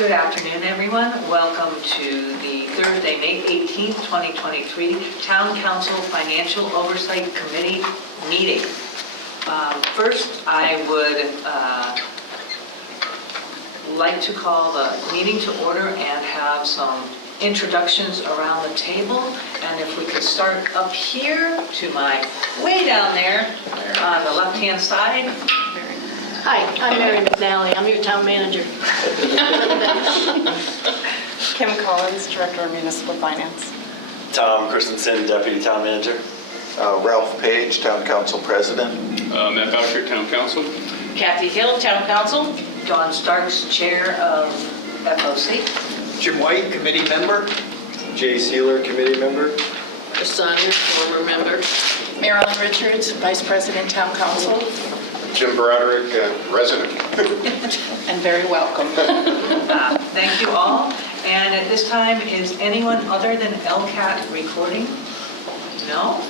Good afternoon, everyone. Welcome to the Thursday, May 18th, 2023 Town Council Financial Oversight Committee meeting. First, I would like to call the meeting to order and have some introductions around the table. And if we could start up here to my way down there on the left-hand side. Hi, I'm Mary McNally. I'm your town manager. Kim Collins, Director of Municipal Finance. Tom Christensen, Deputy Town Manager. Ralph Page, Town Council President. Matt Boucher, Town Council. Kathy Hill, town council. Dawn Starks, Chair of FOC. Jim White, committee member. Jay Sealer, Committee Member. Cassandra, former member. Marilyn Richards, Vice President, Town Council. Jim Broderick, resident. And very welcome. Thank you all. And at this time, is anyone other than LCAT recording? No?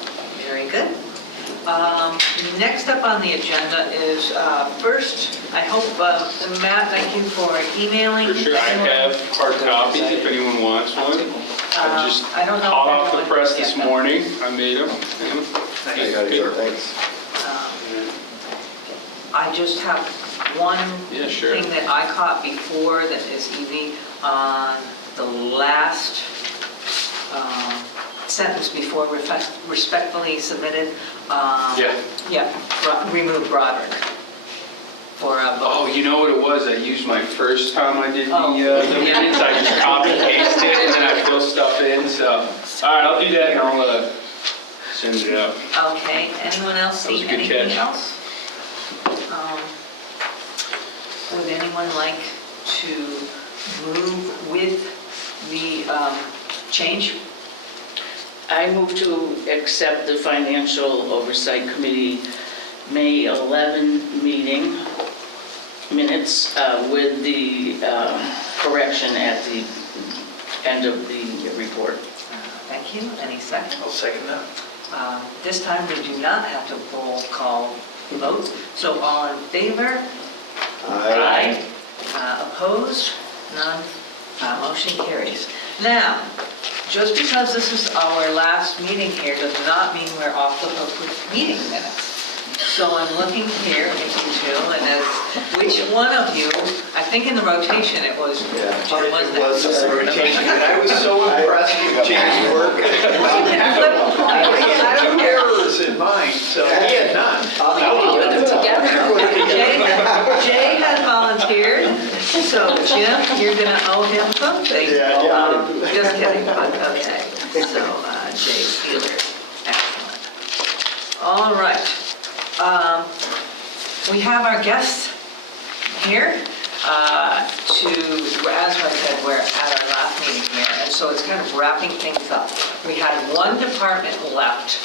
Very good. Next up on the agenda is, first, I hope, Matt, thank you for emailing. For sure, I have hard copies if anyone wants one. I just I don't know hot if off the anyone press can this get them. morning. I made them. Thanks. I just have one Yeah, sure. thing that I caught before that is easy on the last sentence before respectfully submitted. Yeah, remove Broderick for a vote. Oh, you know what it was? I used my first time I did the Oh. minutes. I just copy pasted it and then I fill stuff in. So, all right, I'll do that and I'll send it out. Okay, anyone else That was see a good anything catch. else? Would anyone like to move with the change? I move to accept the Financial Oversight Committee May 11 meeting minutes with the correction at the end of the report. Thank you. Any second? I'll second that. This time we do not have to roll call vote. So all in favor? Aye. Opposed? None. Motion carries. Now, just because this is our last meeting here does not mean we're off the hook with meeting minutes. So I'm looking here at you two, and as which one of you, I think in the rotation it was, Yeah. or was It was a it? rotation, and I was so impressed with Jim's work. I He had two errors in mine, so he had none. Put them together. Jay has volunteered, so Jim, you're gonna owe him something. Just kidding, but okay. So, Jay Sealer, excellent. All right. We have our guests here to, as I said, we're at our last meeting here, and so it's kind of wrapping things up. We had one department left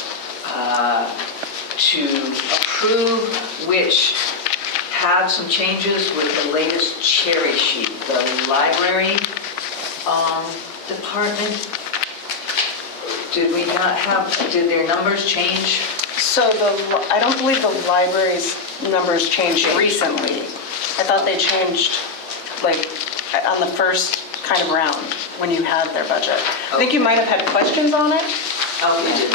to approve, which had some changes with the latest cherry sheet. The library department, did we not have, did their numbers change? So I don't believe the library's numbers changed recently. I thought they changed like on the first kind of round when you had their budget. I think you might have had questions on it. Okay.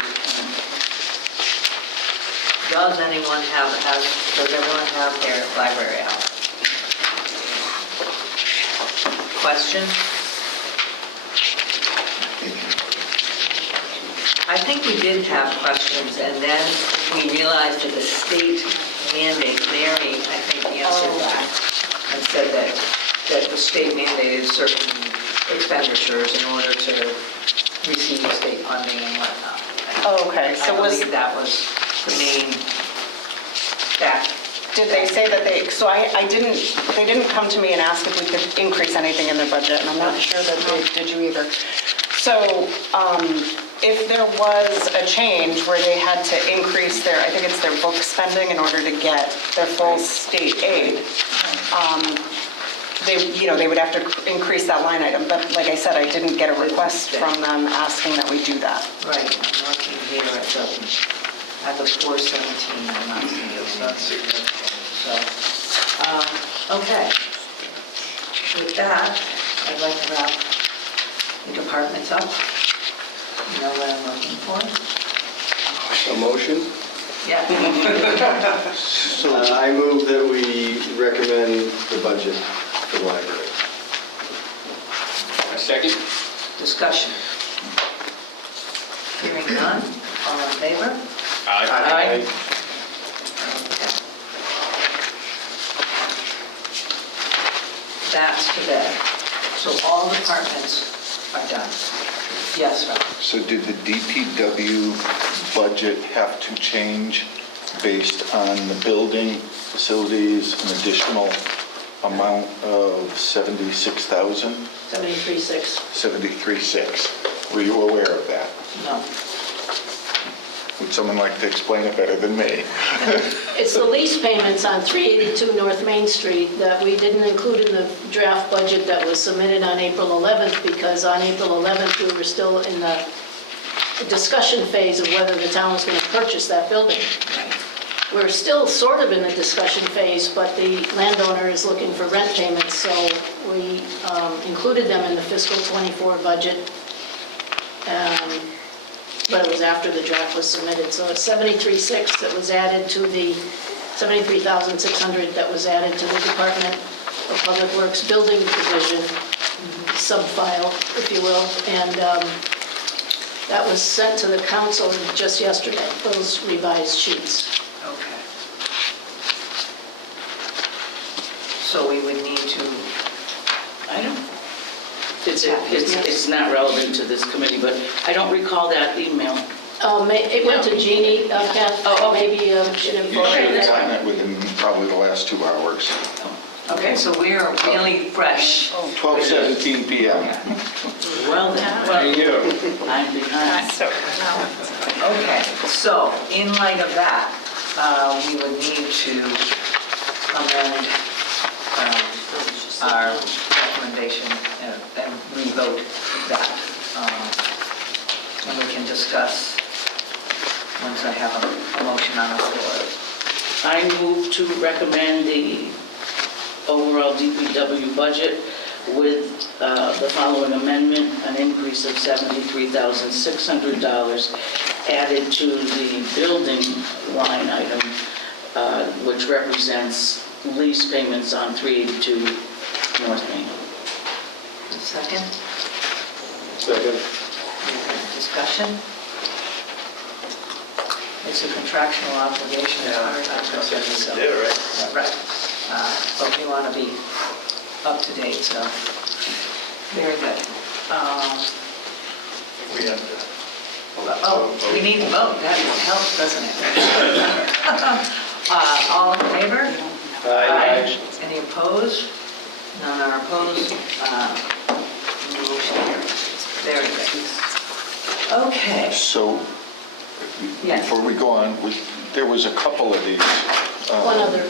Does everyone have their library out? Question? I think we did have questions, and then we realized that the state mandate, Mary, I think, answered that and said that the state mandated certain expenditures in order to receive the state funding and whatnot. Oh, okay. So I believe that was the main fact. did they say that they didn't come to me and ask if we could increase anything in their budget, and I'm not sure that they did you either. So if there was a change where they had to increase I think it's their book spending in order to get their full state aid, they would have to increase that line item. But like I said, I didn't get a request from them asking that we do that. Right, I'm looking here at the 417, I'm not seeing it, so that's significant. So, okay. With that, I'd like to wrap the departments up. You know what I'm looking for? A motion? Yeah. I move that we recommend the budget for the library. A second? Discussion. Hearing none, all in favor? Aye. That's to bed. So all departments are done. Yes, Rob? So did the DPW budget have to change based on the building facilities, an additional amount of 76,000? 73.6. 73.6. Were you aware of that? No. Would someone like to explain it better than me? It's the lease payments on 382 North Main Street that we didn't include in the draft budget that was submitted on April 11th, because on April 11th, we were still in the discussion phase of whether the town was going to purchase that building. We're still sort of in the discussion phase, but the landowner is looking for rent payments, so we included them in the fiscal '24 budget. But it was after the draft was submitted. So it's 73.6 that was added to the, 73,600 that was added to the Department of Public Works Building Division sub-file, if you will. And that was sent to the council just yesterday, those revised sheets. Okay. So we would need to, I don't, it's not relevant to this committee, but I don't recall that email. It went to Jeannie, Kath, maybe she didn't You forward should have it. gotten it within probably the last 2 hours. okay, so we're really fresh. 12:17 PM. Well then, Thank you. I'm behind. Okay, so in light of that, we would need to amend our recommendation and revote that. And we can discuss once I have a motion on the floor. I move to recommend the overall DPW budget with the following amendment: an increase of $73,600 added to the building line item, which represents lease payments on 382 North Main. Second, Second. discussion? It's a contractual obligation as far as I'm concerned, so. right? Right. But we want to be up to date, so, very good. We have to. Oh, we need to vote, that helps, doesn't it? All in favor? Aye. Any opposed? None are opposed. Motion carries. Very good. Okay. So, Yes. before we go on, there was a couple of these. One other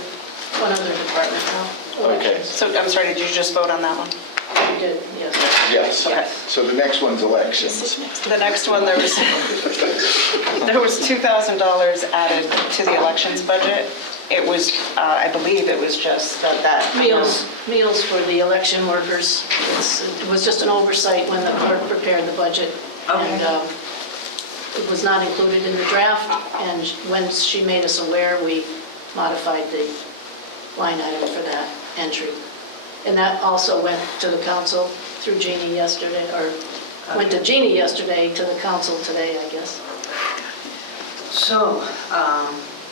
department now. Okay. So I'm sorry, did you just vote on that one? We did, yes. Yes. Yes. So the next one's elections. The next one, there was $2,000 added to the elections budget. It was, I believe it was just that. Meals for the election workers. It was just an oversight when the clerk prepared the budget. Okay. And it was not included in the draft, and when she made us aware, we modified the line item for that entry. And that also went to the council through Jeannie yesterday, or went to Jeannie yesterday, to the council today, I guess. So,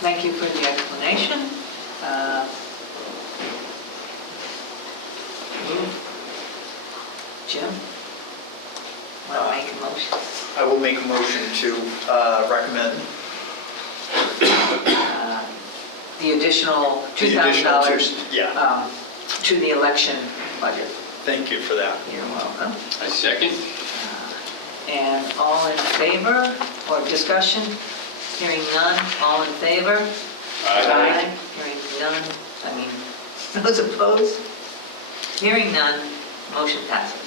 thank you for the explanation. Jim? Want to make a motion? I will make a motion to recommend The additional the additional $2,000 Yeah, to the election budget. thank you for that. You're welcome. I second. And all in favor or discussion? Hearing none, all in favor? Aye. Hearing none, those opposed? Hearing none, motion passes.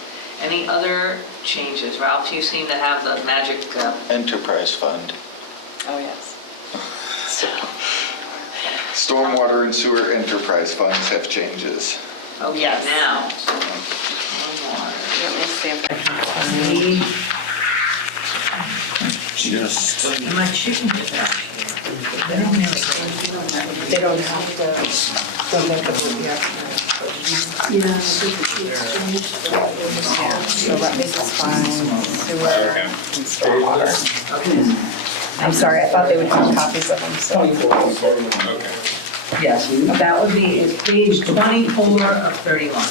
Any other changes? Ralph, you seem to have the magic, Enterprise Fund. Oh, yes. Stormwater and sewer enterprise funds have changes. okay, Yes. now. One more. Need, Just, and my chicken is out here. They don't really- They don't have to, don't think of it yet. Yeah, I think we exchanged. So let me just find sewer and stormwater. I'm sorry, I thought they would have copies of them, so. Yes, that would be, it's page 24 of 31.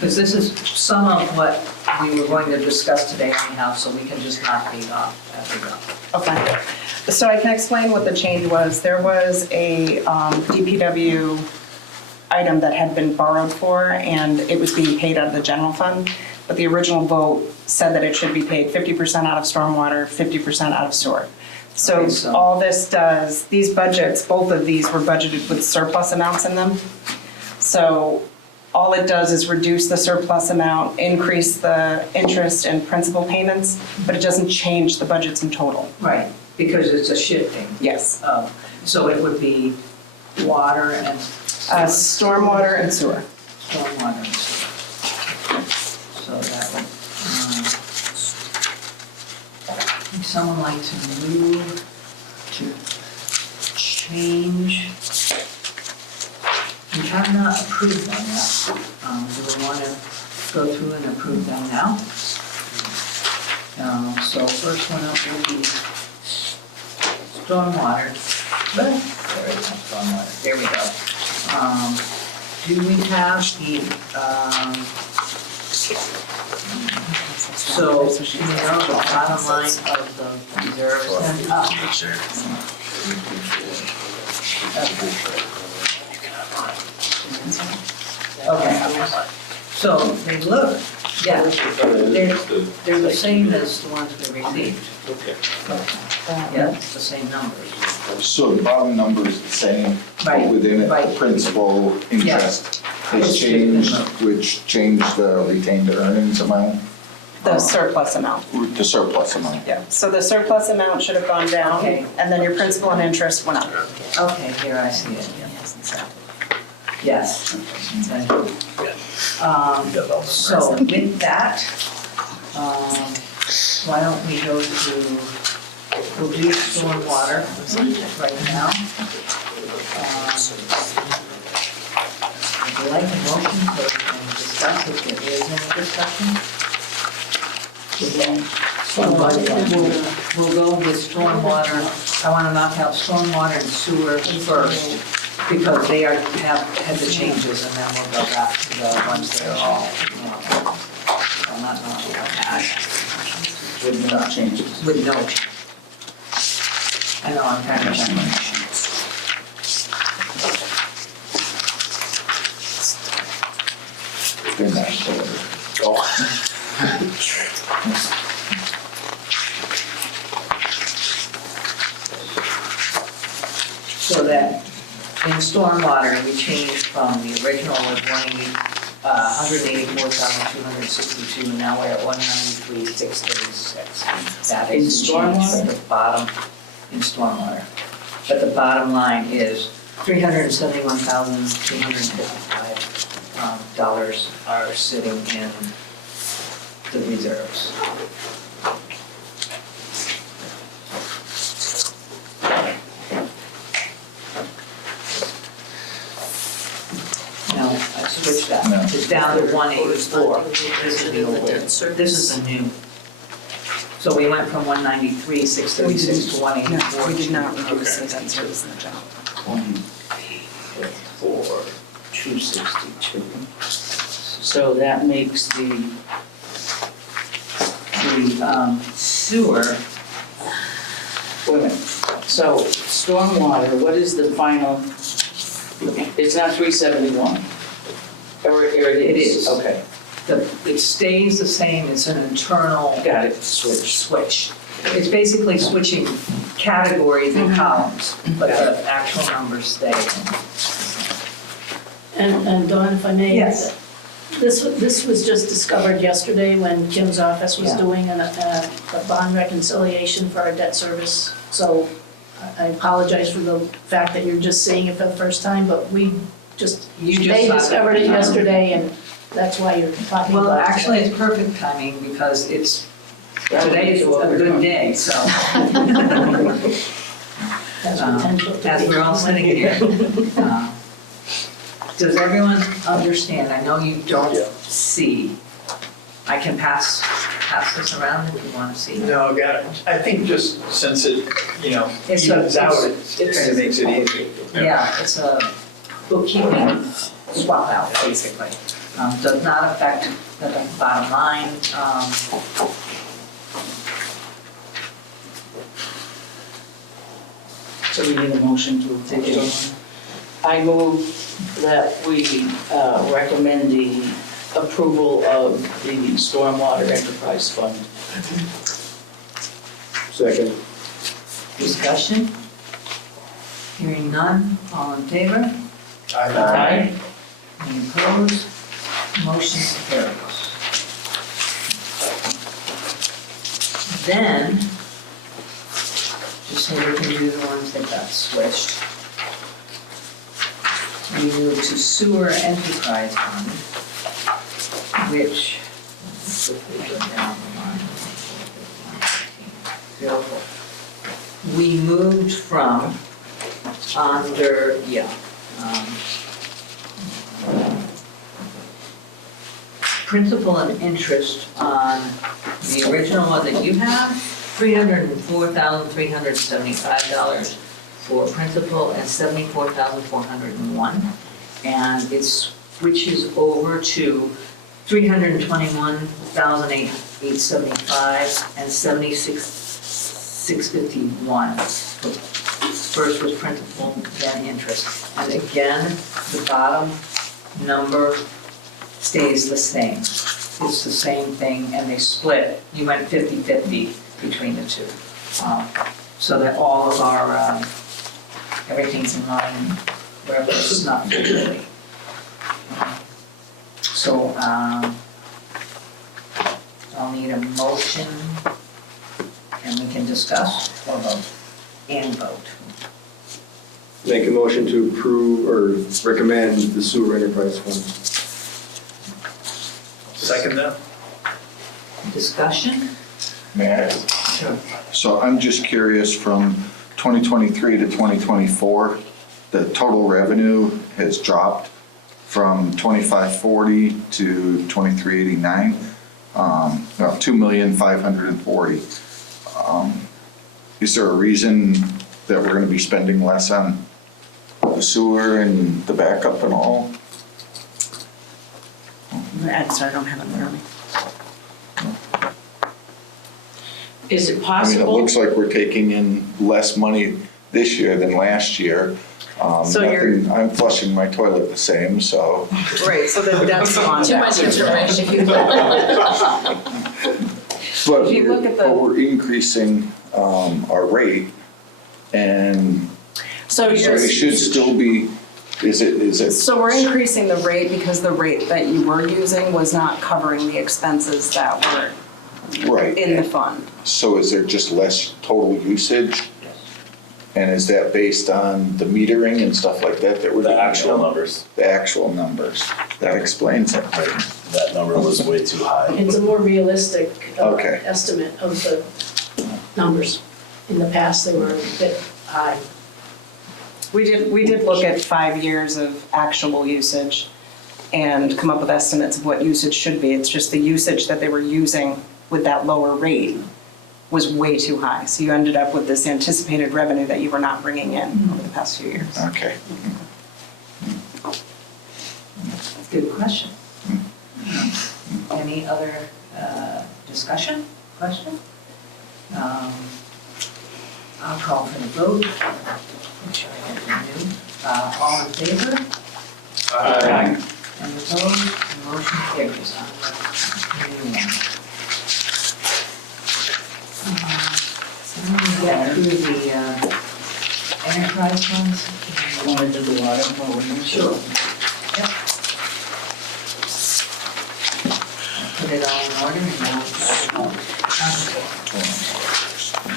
Because this is some of what we were going to discuss today anyhow, so we can just knock these off as we go. Okay. So I can explain what the change was. There was a DPW item that had been borrowed for, and it was being paid out of the general fund. But the original vote said that it should be paid 50% out of stormwater, 50% out of sewer. Okay, so- All this does, these budgets, both of these were budgeted with surplus amounts in them. So all it does is reduce the surplus amount, increase the interest and principal payments, but it doesn't change the budgets in total. Right, because it's a shifting. Yes. So it would be water and Stormwater and sewer. stormwater and sewer. So that would, would someone like to move to change? We have not approved them yet. Do we want to go through and approve them now? So first one up will be stormwater. There is no stormwater. There we go. Do we have the, so, do you know the bottom line of the reserves then? Okay, so they look, yeah, they're the same as the ones we received. Yeah, it's the same numbers. so the bottom number is the same, but Right, within it, right. the principal interest has It's changed, changed. which changed the retained earnings amount, The surplus amount. the surplus amount. Yeah, so the surplus amount should have gone down, Okay. and then your principal and interest went up. Okay, here I see it. Yes. Thank you. So with that, why don't we go to, we'll do stormwater right now. Would you like a motion so we can discuss if there is any discussion? We'll go with stormwater. I want to knock out stormwater and sewer first, because they have had the changes, and then we'll go back to the ones that are all, I'm not knocking out that. With no changes. With no change. I know, I'm kind of checking. They're not So that in stormwater, we changed from the original was 184,262, and now we're at 193,636. That In is the change stormwater? at the bottom in stormwater. But the bottom line is $371,255 dollars are sitting in the reserves. No, I switched that. No. It's down to 184. This is the old, this is the new. So we went from 193,636 to 184. No, we did not reduce the debt service in the general. 262. So that makes the Sewer, wait a minute. So stormwater, what is the final? It's not 371. Or it It is? is. Okay, it stays the same, it's an internal got it, switch. switch. It's basically switching categories and columns, but the actual numbers stay. And Dawn, if I may? Yes. This was just discovered yesterday when Kim's office was Yeah. doing a bond reconciliation for our debt service. So I apologize for the fact that you're just seeing it for the first time, but You just they saw it. discovered it yesterday, and That's why you're talking about Well, today. actually, it's perfect timing because today's a good day, so. That's potential to As be- we're all sitting here. Does everyone understand? I know you don't see. I can pass this around if you want to see. No, got it. I think just since it, It's evens out, it's- it kind of makes it easy. Yeah, it's a bookkeeping swap out, basically. Does not affect the bottom line. So we need a motion to approve. I move that we recommend the approval of the Stormwater Enterprise Fund. Second. Discussion? Hearing none, all in favor? Aye. Any opposed? Motion carries. Then, just so we can do the ones that got switched, we move to Sewer Enterprise Fund, which, let's quickly go down the line. 04. We moved from under, principal and interest on the original one that you have, $304,375 for principal and $74,401. And it switches over to $321,875 and $76,651. First was principal, then interest. And again, the bottom number stays the same. It's the same thing, and they split. You went 50-50 between the two. So that all of our, everything's in line, where it's not really. So, I'll need a motion, and we can discuss or vote, and vote. Make a motion to approve or recommend the sewer enterprise fund. Second that? Discussion? May I? Sure. So I'm just curious, from 2023 to 2024, the total revenue has dropped from 2540 to 2389, about 2,540,000. Is there a reason that we're going to be spending less on the sewer and the backup and all? I'm sorry, I don't have it in front of me. Is it I mean, it possible? looks like we're taking in less money this year than last year. So you're- Nothing- I'm flushing my toilet the same, so. Right, so that's on. Too much information. But If you look at the- but we're increasing our rate, and So so you're, it should still be, is it? so we're increasing the rate because the rate that you were using was not covering the expenses that were Right. in the fund. So is there just less total usage? And is that based on the metering and stuff like that that we're The doing? actual numbers, The actual numbers. That explains it. that number was way too high. It's a more realistic Okay. estimate of the numbers. In the past, they were a bit high. We did look at 5 years of actual usage and come up with estimates of what usage should be. It's just the usage that they were using with that lower rate was way too high. So you ended up with this anticipated revenue that you were not bringing in over the past few years. Okay. Good question. Any other discussion, question? I'll call for the vote. Make sure I get the new. All in favor? Aye. And opposed? Motion carries on the new one. So now we get through the enterprise funds. Want to do the water? Sure. Yep. Put it all in order and we'll.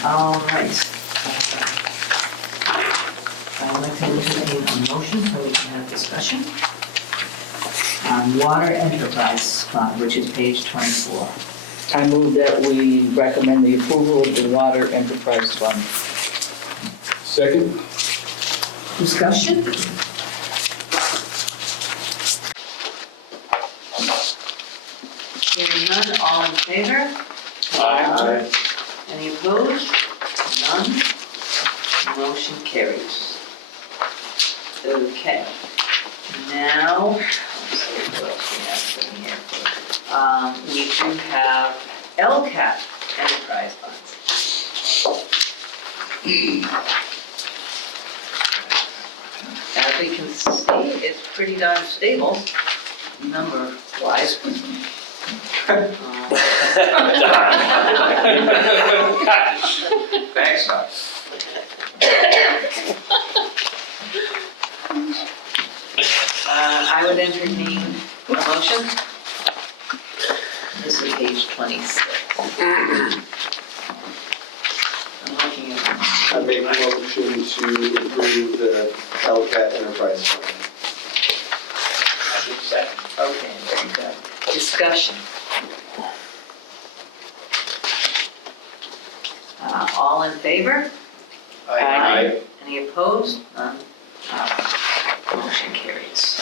All right. I'd like to entertain a motion so we can have discussion. Water Enterprise Fund, which is page 24. I move that we recommend the approval of the Water Enterprise Fund. Second? Discussion? Hearing none, all in favor? Aye. Any opposed? None. Motion carries. Okay. Now, let's see what else we have in here. We do have LCAT Enterprise Funds. As we can see, it's pretty darn stable, number-wise. Thanks, Doc. I would entertain a motion. This is page 26. I'm looking at, I make a motion to approve the LCAT Enterprise Fund. okay, very good. Discussion. All in favor? Aye. Any opposed? None. Motion carries.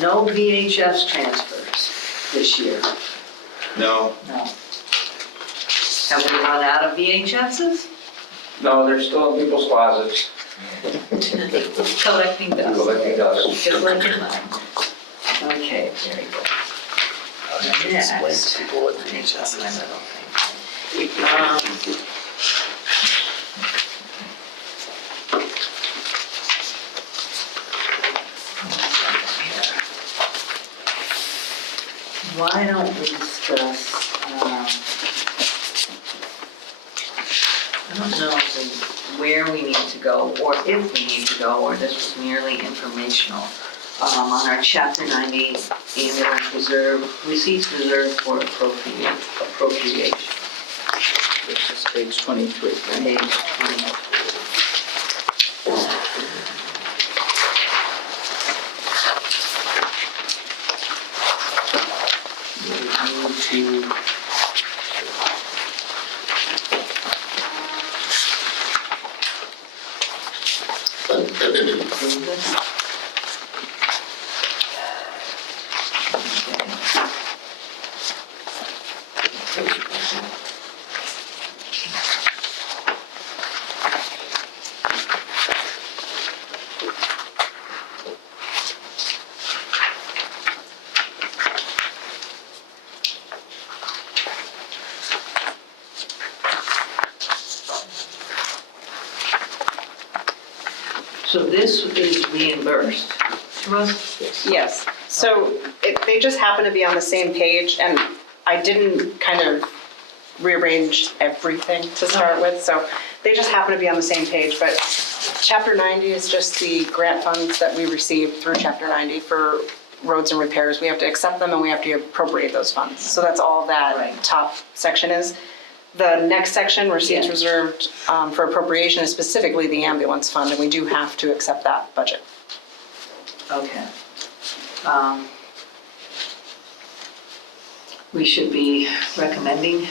No VHS transfers this year. No. No. Have we run out of VHSs? No, they're still in people's closets. Collecting dust. Collecting dust. Just like your mine. Okay, very good. Next. people what VHS is. Why don't we discuss, I don't know where we need to go, or if we need to go, or this was merely informational. On our Chapter 90 ambulance reserve, receipts reserved for appropriation. This is page 23, right? Page 23. We need to approve this. So this is reimbursed to us? Yes, so they just happen to be on the same page, and I didn't kind of rearrange everything to start with, so they just happen to be on the same page, but Chapter 90 is just the grant funds that we received through Chapter 90 for roads and repairs. We have to accept them and we have to appropriate those funds. So that's all that Right. top section is. The next section, receipts Yeah. reserved for appropriation, is specifically the ambulance fund, and we do have to accept that budget. Okay. We should be recommending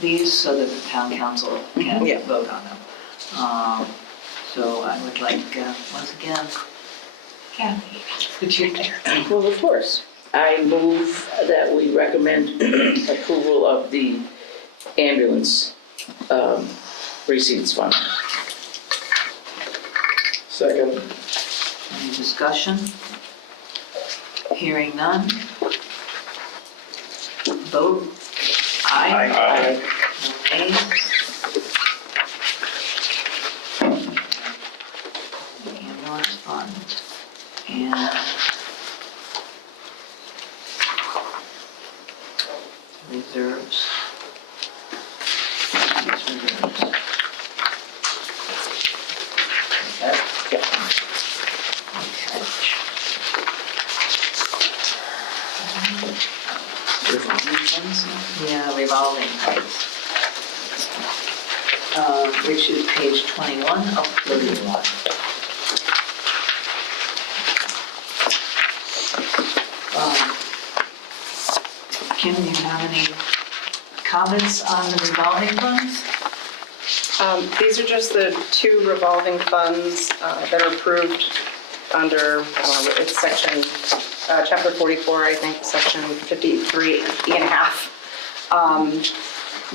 these so that the town council can Yeah. vote on them. So I would like, once again, Kathy, would you? Well, of course. I move that we recommend approval of the ambulance receipts fund. Second? Any discussion? Hearing none? Vote? Aye. Aye. No nays? The ambulance fund. And reserves. Reserves. Okay. Yeah, revolving funds. Which is page 21 of 31. Kim, do you have any comments on the revolving funds? These are just the 2 revolving funds that are approved under, it's section, chapter 44, I think, section 53 and a half.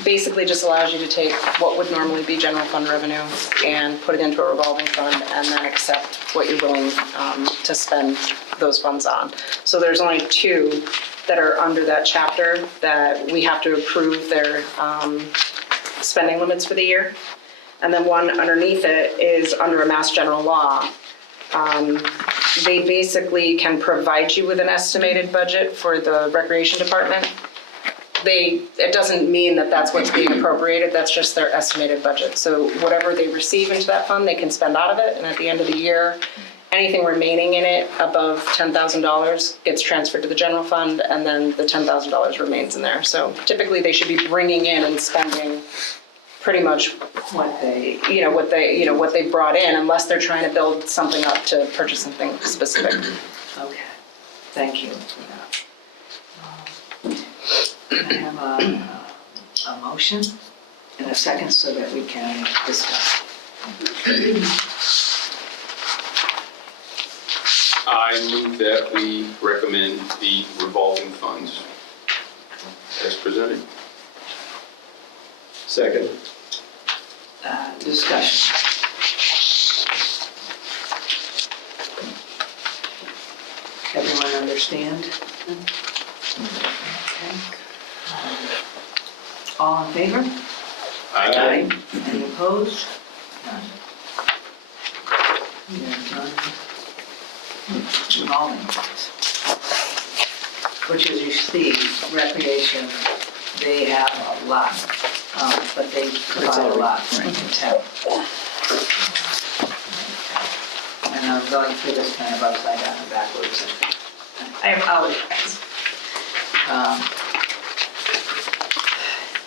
Basically just allows you to take what would normally be general fund revenue and put it into a revolving fund and then accept what you're willing to spend those funds on. So there's only 2 that are under that chapter that we have to approve their spending limits for the year. And then one underneath it is under a Mass General law. They basically can provide you with an estimated budget for the recreation department. It doesn't mean that that's what's being appropriated, that's just their estimated budget. So whatever they receive into that fund, they can spend out of it, and at the end of the year, anything remaining in it above $10,000 gets transferred to the general fund, and then the $10,000 remains in there. So typically, they should be bringing in and spending pretty much What they, what they brought in, unless they're trying to build something up to purchase something specific. okay, thank you for that. I have a motion and a second so that we can discuss. I move that we recommend the revolving funds as presented. Second. Discussion. Everyone understand? Okay. All in favor? Aye. Any opposed? None. We are done. Revolving funds. Which as you see, recreation, they have a lot, but they provide a lot in town. And I'm going through this kind of upside down and backwards. I apologize.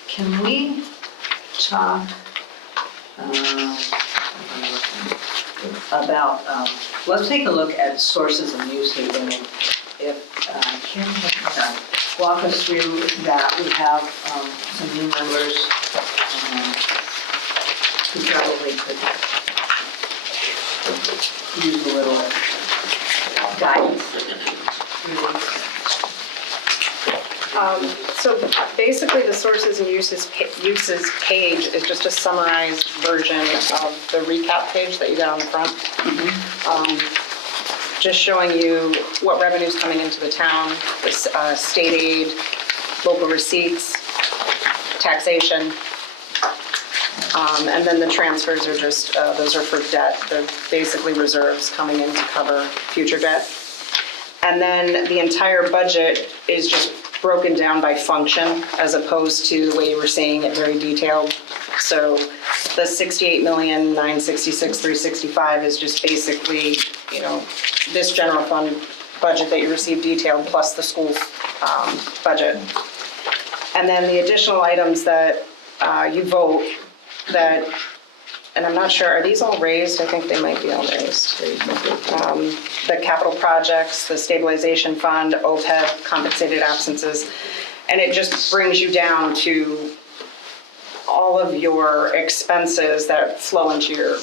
Can we talk about, let's take a look at sources and uses, and if Kim can walk us through that. We have some new members who probably could use a little guidance. So basically, the sources and uses page is just a summarized version of the recap page that you get on the front. Just showing you what revenue's coming into the town, this state aid, local receipts, taxation. And then the transfers are just, those are for debt. They're basically reserves coming in to cover future debt. And then the entire budget is just broken down by function as opposed to the way you were saying it, very detailed. So the $68,966,365 is just basically, this general fund budget that you receive detailed plus the school's budget. And then the additional items that you vote that, and I'm not sure, are these all raised? I think they might be all raised. The capital projects, the stabilization fund, OPEB, compensated absences, and it just brings you down to all of your expenses that flow into your,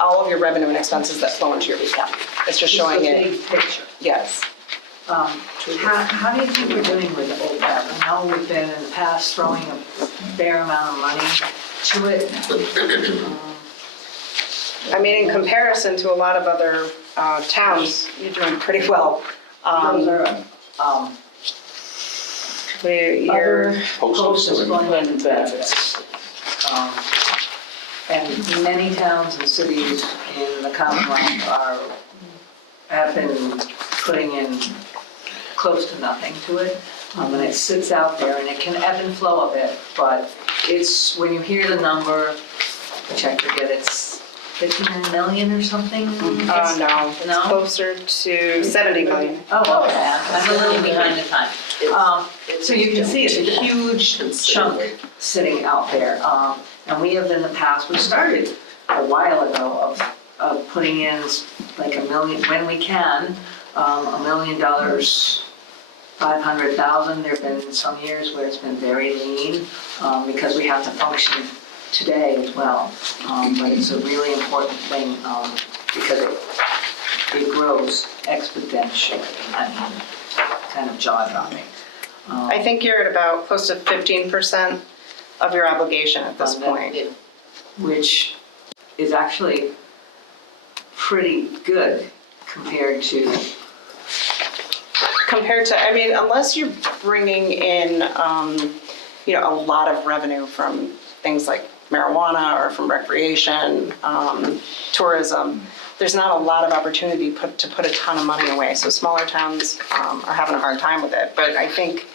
all of your revenue and expenses that flow into your recap. It's just showing Just a it. big picture. Yes. How do you think we're doing with OPEB? I know we've been in the past throwing a fair amount of money to it. I mean, in comparison to a lot of other towns, you're doing pretty well. Those are You're, other post-employment benefits. And many towns and cities in the Commonwealth have been putting in close to nothing to it. And it sits out there and it can ebb and flow a bit, but it's, when you hear the number, which I forget, it's 59 million or something? no, it's No? closer to 70 million. Oh, okay, I'm a little behind the time. So you can see it's a huge chunk sitting out there. And we have in the past, we started a while ago of putting in like $1 million, when we can, $1 million 500,000. There've been some years where it's been very lean, because we have to function today as well. But it's a really important thing, because it grows exponentially. I mean, kind of jaw-dropping. I think you're at about close to 15% of your obligation at this point. Which is actually pretty good compared to, I mean, unless you're bringing in, a lot of revenue from things like marijuana or from recreation, tourism, there's not a lot of opportunity to put a ton of money away. So smaller towns are having a hard time with it. But I think,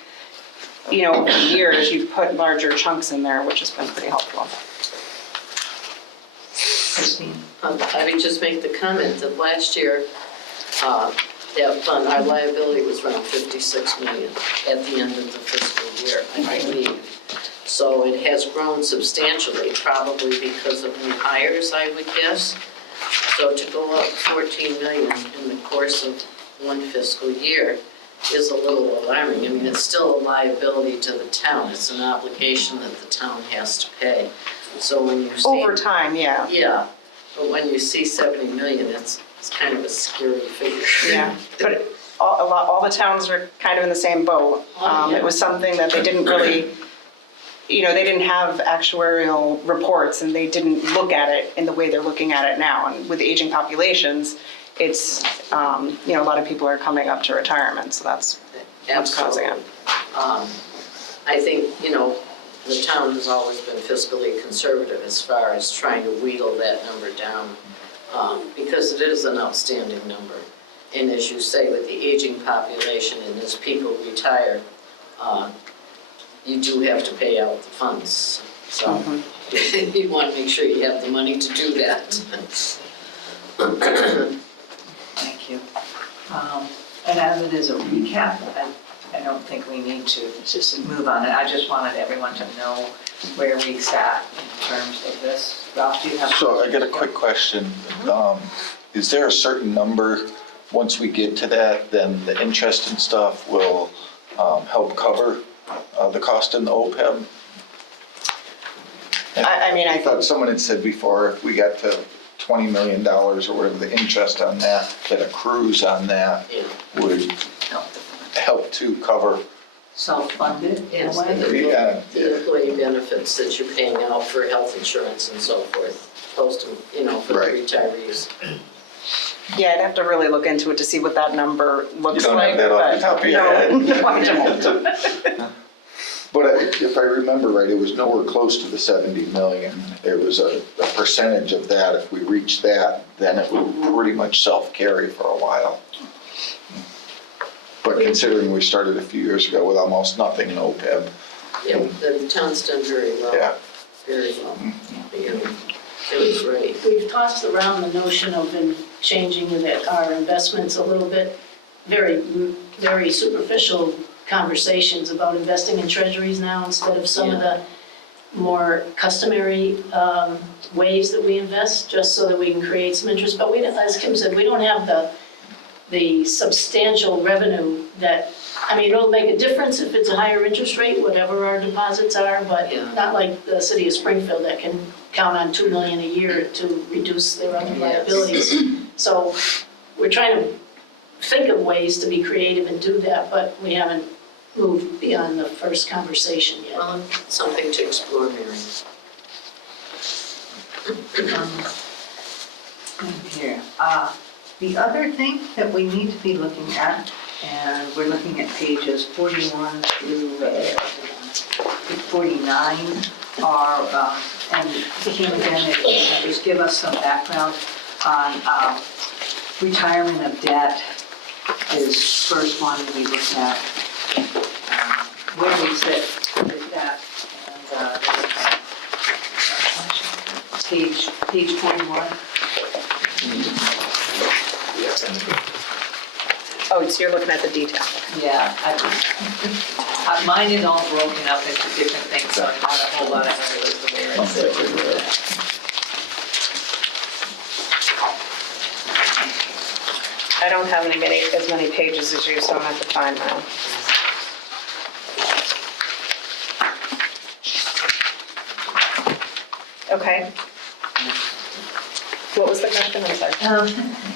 over the years, you've put larger chunks in there, which has been pretty helpful. Christine. I would just make the comment that last year, that fund, our liability was around 56 million at the end of the fiscal year, I believe. So it has grown substantially, probably because of new hires, I would guess. So to go up 14 million in the course of one fiscal year is a little alarming. I mean, it's still a liability to the town. It's an obligation that the town has to pay. So when you see... Over time, yeah. Yeah, but when you see 70 million, it's kind of a scary figure. Yeah, but all the towns are kind of in the same boat. Yeah. It was something that they didn't really, they didn't have actuarial reports and they didn't look at it in the way they're looking at it now. And with aging populations, it's, a lot of people are coming up to retirement, so that's what's causing it. I think, the town has always been fiscally conservative as far as trying to wheedle that number down, because it is an outstanding number. And as you say, with the aging population and as people retire, you do have to pay out the funds. So you want to make sure you have the money to do that. Thank you. And as it is a recap, I don't think we need to just move on it. I just wanted everyone to know where we sat in terms of this. Ralph, do you have? So I got a quick question. Is there a certain number, once we get to that, then the interest and stuff will help cover the cost in the OPEB? I thought someone had said before, if we got to $20 million or whatever, the interest on that accrues on that would help to cover. Self-funded in a Yes, way? the employee benefits that you're paying out for health insurance and so forth, opposed to, for the retirees. Yeah, I'd have to really look into it to see what that number looks You don't like. have that off the top of your head. No, I don't. But if I remember right, it was nowhere close to the 70 million. It was a percentage of that. If we reached that, then it would pretty much self-carry for a while. But considering we started a few years ago with almost nothing in OPEB. Yeah, the town's done very well. Yeah. Very well. It was great. We've tossed around the notion of changing our investments a little bit, very, very superficial conversations about investing in treasuries now instead of some of the more customary ways that we invest, just so that we can create some interest. But as Kim said, we don't have the substantial revenue that, it'll make a difference if it's a higher interest rate, whatever our deposits are, but not like the city of Springfield that can count on $2 million a year to reduce their other liabilities. So we're trying to think of ways to be creative and do that, but we haven't moved beyond the first conversation yet. Well, something to explore, Mary. Here. The other thing that we need to be looking at, and we're looking at pages 41 through 49, are, and Kim again, just give us some background on retirement of debt is first one we look at. Where we sit with that, and page 41. Oh, so you're looking at the detail. Yeah, mine is all broken up into different things, so not a whole lot of areas the way it's I don't have as many pages as you, so I'm at the time now. Okay. What was the question? I'm sorry.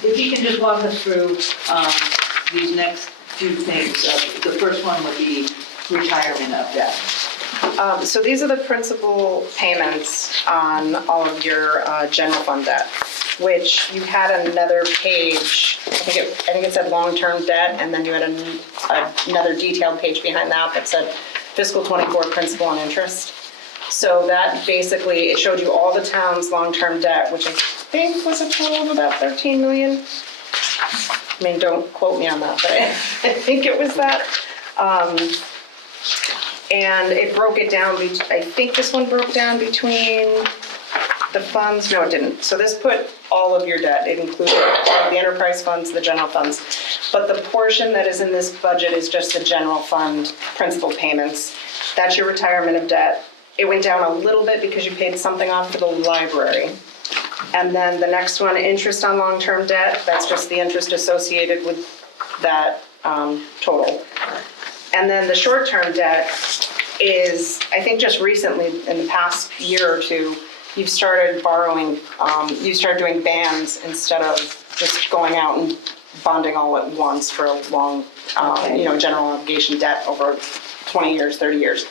If you can just walk us through these next few things. The first one would be retirement of debt. So these are the principal payments on all of your general fund debt, which you had another page, I think it said long-term debt, and then you had another detailed page behind that said fiscal '24 principal and interest. So that basically, it showed you all the town's long-term debt, which I think was a total of about 13 million. I mean, don't quote me on that, but I think it was that. And it broke it down, I think this one broke down between the funds, no, it didn't. So this put all of your debt, it included all of the enterprise funds, the general funds. But the portion that is in this budget is just the general fund principal payments. That's your retirement of debt. It went down a little bit because you paid something off for the library. And then the next one, interest on long-term debt, that's just the interest associated with that total. And then the short-term debt is, I think just recently, in the past year or two, you've started borrowing, you started doing bands instead of just going out and bonding all at once for a long, general obligation debt over 20 years, 30 years.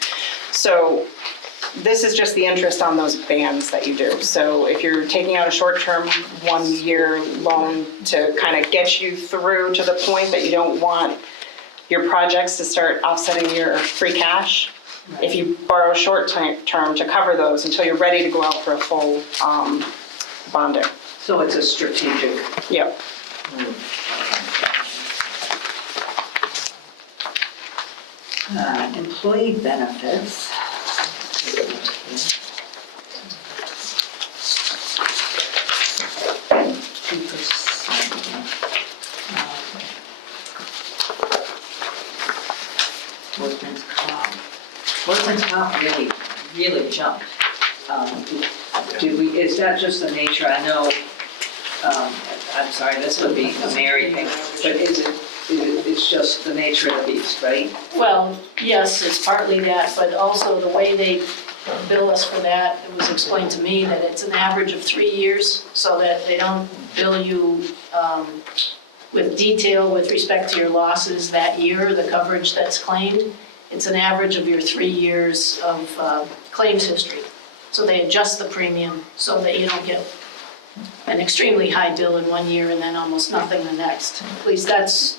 So this is just the interest on those bands that you do. So if you're taking out a short-term 1-year loan to kind of get you through to the point that you don't want your projects to start offsetting your free cash, if you borrow short-term to cover those until you're ready to go out for a full bonding. So it's a strategic. Yep. Employee benefits. 2%. Workman's comp really jumped. Is that just the nature? I know, I'm sorry, this would be a Mary thing, but it's just the nature of the beast, right? Well, yes, it's partly that, but also the way they bill us for that, it was explained to me that it's an average of 3 years, so that they don't bill you with detail with respect to your losses that year, the coverage that's claimed. It's an average of your 3 years of claims history. So they adjust the premium so that you don't get an extremely high bill in 1 year and then almost nothing the next. At least that's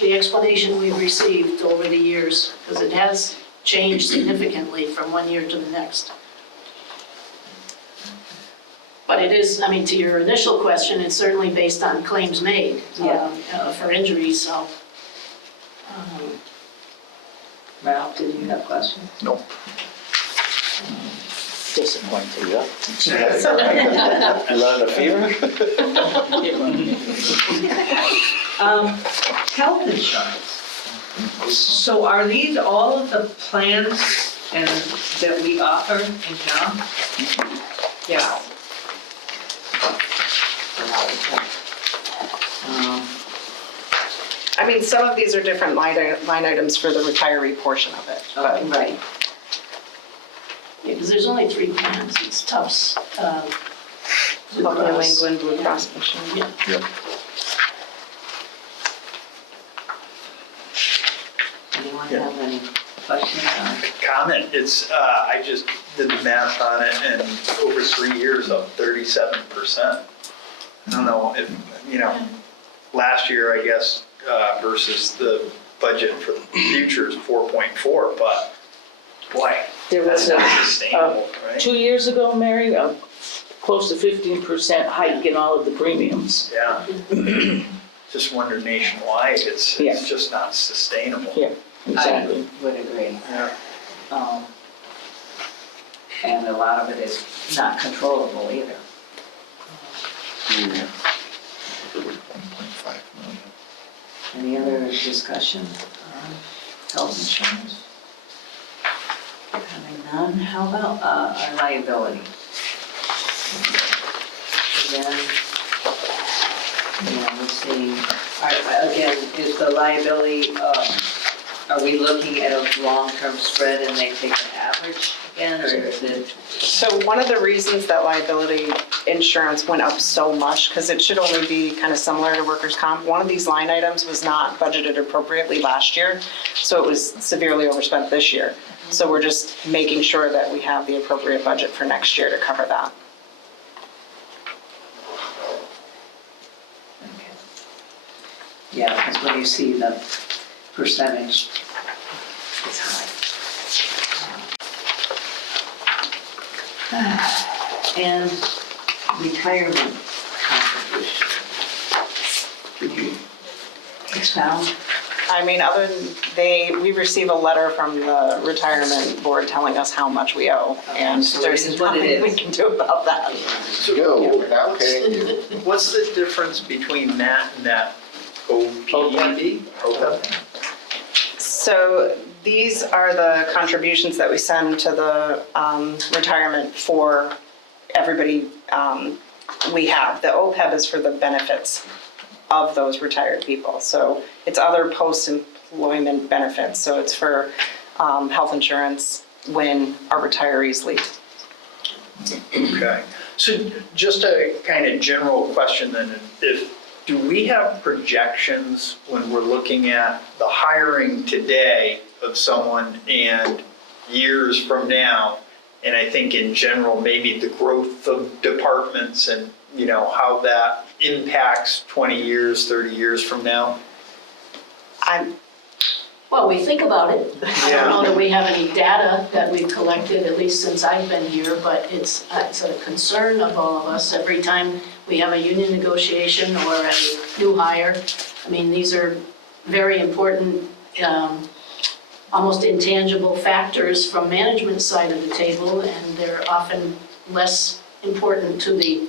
the explanation we've received over the years, because it has changed significantly from 1 year to the next. But it is, I mean, to your initial question, it's certainly based on claims made for injuries, so. Ralph, did you have questions? Nope. Disappointed, yeah. You running a fever? Health insurance. So are these all of the plans that we offer in town? Yeah. I mean, some of these are different line items for the retiree portion of it. But Right. Yeah, because there's only 3 plans. It's Tufts, Blue New Cross. England Blue Cross Blue Shield. Yeah. Yep. Anyone have any questions on? Comment, it's, I just did the math on it, and over 3 years, up 37%. I don't know if, last year, I guess, versus the budget for the future is 4.4, but boy, There that's was not sustainable, right? 2 years ago, Mary, close to 15% hike in all of the premiums. Yeah. Just wonder nationwide, it's Yeah. just not sustainable. Yeah, exactly. I would agree. Yeah. And a lot of it is not controllable either. 1.5 million. Any other discussion on health insurance? Having none, how about our liability? Again, let's see, again, is the liability, are we looking at a long-term spread and they take an average And, or is it? So one of the reasons that liability insurance went up so much, because it should only be kind of similar to workers' comp, one of these line items was not budgeted appropriately last year, so it was severely overspent this year. So we're just making sure that we have the appropriate budget for next year to cover that. Okay. Yeah, because when you see the percentage, it's high. And retirement contribution. Did you expound? I mean, other than we receive a letter from the retirement board telling us how much we owe, and So it there's is what it nothing we is. can do about that. Go, we're not paying you. What's the difference between that and that OPEB? OPEB? So these are the contributions that we send to the retirement for everybody we have. The OPEB is for the benefits of those retired people. So it's other post-employment benefits. So it's for health insurance when our retirees leave. Okay. So just a kind of general question then, do we have projections when we're looking at the hiring today of someone and years from now? And I think in general, maybe the growth of departments and, you know, how that impacts 20 years, 30 years from now? Well, we think about it. I don't know that we have any data that we've collected, at least since I've been here, but it's a concern of all of us every time we have a union negotiation or a new hire. I mean, these are very important, almost intangible factors from management side of the table, and they're often less important to the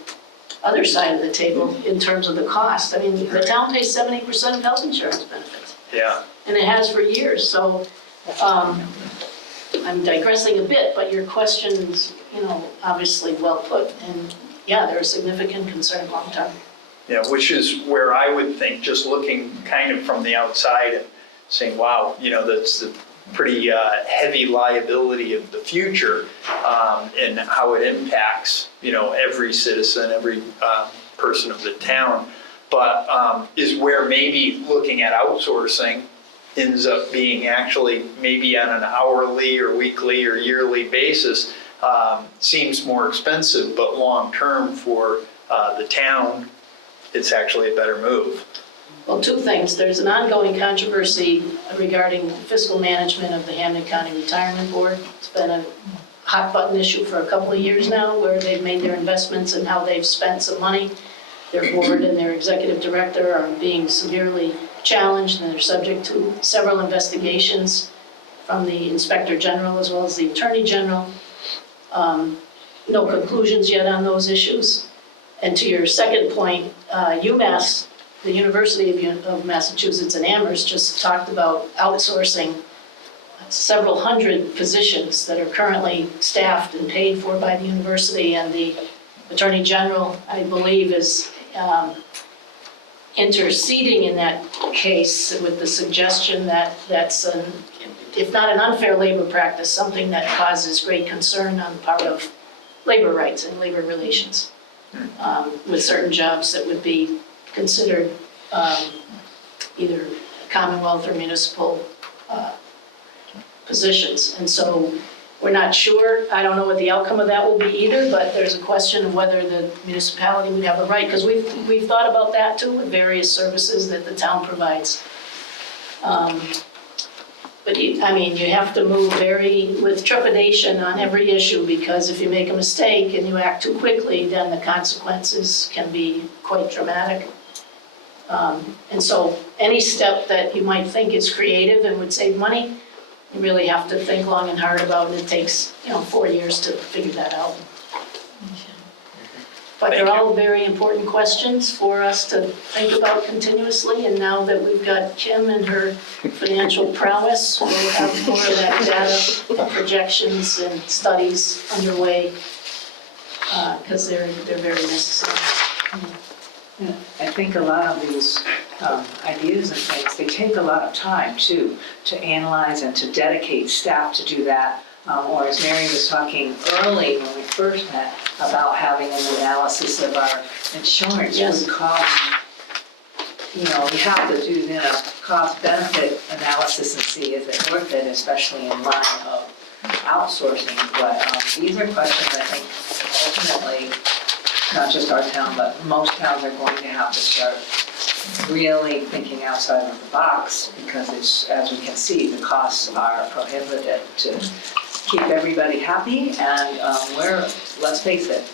other side of the table in terms of the cost. I mean, the town pays 70% of health insurance benefits. Yeah. And it has for years, so I'm digressing a bit, but your question's, you know, obviously well put, and yeah, they're a significant concern long term. Yeah, which is where I would think, just looking kind of from the outside and saying, wow, you know, that's the pretty heavy liability of the future, and how it impacts, you know, every citizen, every person of the town. But is where maybe looking at outsourcing ends up being actually maybe on an hourly or weekly or yearly basis, seems more expensive, but long-term for the town, it's actually a better move. Well, two things. There's an ongoing controversy regarding fiscal management of the Hampden County Retirement Board. It's been a hot button issue for a couple of years now, where they've made their investments and how they've spent some money. Their board and their executive director are being severely challenged, and they're subject to several investigations from the Inspector General as well as the Attorney General. No conclusions yet on those issues. And to your second point, UMass, the University of Massachusetts in Amherst, just talked about outsourcing several hundred positions that are currently staffed and paid for by the university, and the Attorney General, I believe, is interceding in that case with the suggestion that that's if not an unfair labor practice, something that causes great concern on the part of labor rights and labor relations, with certain jobs that would be considered either Commonwealth or municipal positions. And so we're not sure. I don't know what the outcome of that will be either, but there's a question of whether the municipality would have a right, because we've thought about that too with various services that the town provides. But I mean, you have to move with trepidation on every issue, because if you make a mistake and you act too quickly, then the consequences can be quite dramatic. And so any step that you might think is creative and would save money, you really have to think long and hard about, and it takes, 4 years to figure that out. But they're all very important questions for us to think about continuously, and now that we've got Kim and her financial prowess, we'll have more of that data, projections, and studies underway, because they're very necessary. Yeah, I think a lot of these ideas and things, they take a lot of time too, to analyze and to dedicate staff to do that. or as Mary was talking early when we first met, about having an analysis of our insurance Yes. would cost, we have to do then a cost-benefit analysis and see is it worth it, especially in line of outsourcing. But these are questions I think ultimately, not just our town, but most towns are going to have to start really thinking outside of the box, because it's, as we can see, the costs are prohibitive to keep everybody happy. And let's face it,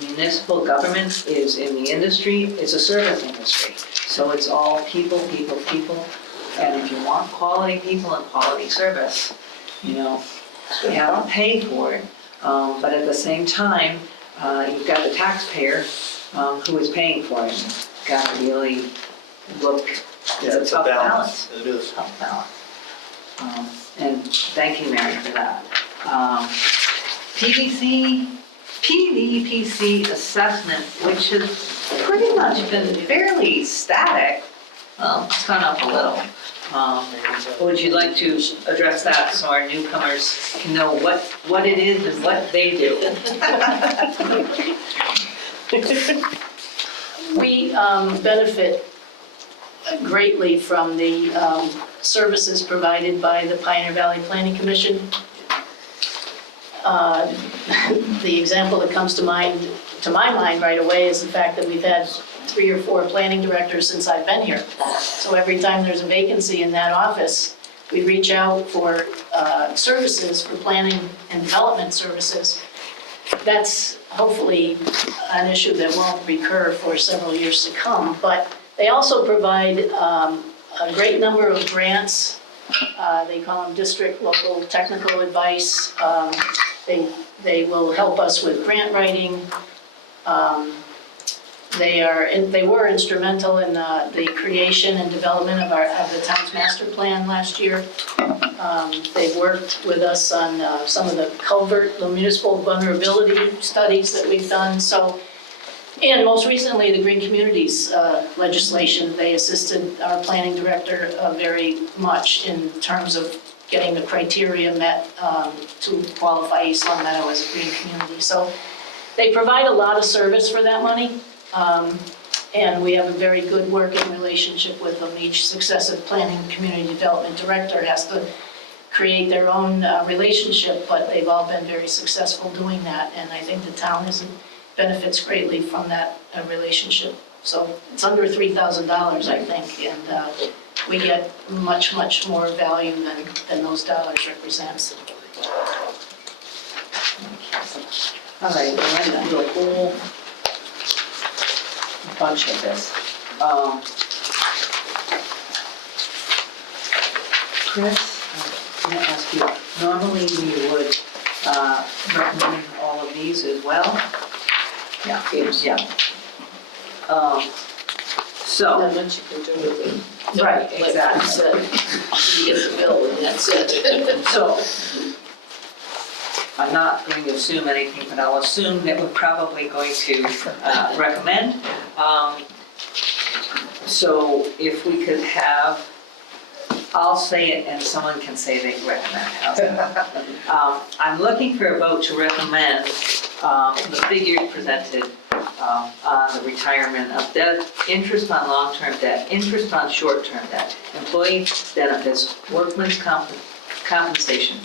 municipal government is in the industry, it's a service industry. So it's all people, people, people. And if you want quality people and quality service, you have to pay for it. But at the same time, you've got the taxpayer who is paying for it. You've got to really look, it's a tough balance. It is. Tough balance. And thank you, Mary, for that. PVPC assessment, which has pretty much been fairly static. It's gone up a little. Would you like to address that so our newcomers can know what it is and what they do? We benefit greatly from the services provided by the Pioneer Valley Planning Commission. The example that comes to my mind right away is the fact that we've had 3 or 4 planning directors since I've been here. So every time there's a vacancy in that office, we reach out for services, for planning and development services. That's hopefully an issue that won't recur for several years to come. But they also provide a great number of grants. They call them district local technical advice. They will help us with grant writing. They were instrumental in the creation and development of the town's master plan last year. They've worked with us on some of the municipal vulnerability studies that we've done. And most recently, the Green Communities legislation. They assisted our planning director very much in terms of getting the criteria met to qualify East Long Meadow as a green community. So they provide a lot of service for that money. And we have a very good working relationship with them. Each successive planning community development director has to create their own relationship, but they've all been very successful doing that. And I think the town benefits greatly from that relationship. So it's under $3,000, I think, and we get much, much more value than those dollars represent. All right, we're going to do a whole bunch of this. Chris, I'm going to ask you, normally we would recommend all of these as well? Yeah. Yeah. So, Not much you can do with it. right, Like exactly. you said, you get the bill and that's it. So, I'm not going to assume anything, but I'll assume that we're probably going to recommend. So if we could have, I'll say it and someone can say they recommend. How's that? I'm looking for a vote to recommend the figures presented on the retirement of debt, interest on long-term debt, interest on short-term debt, employee benefits, workman's compensation,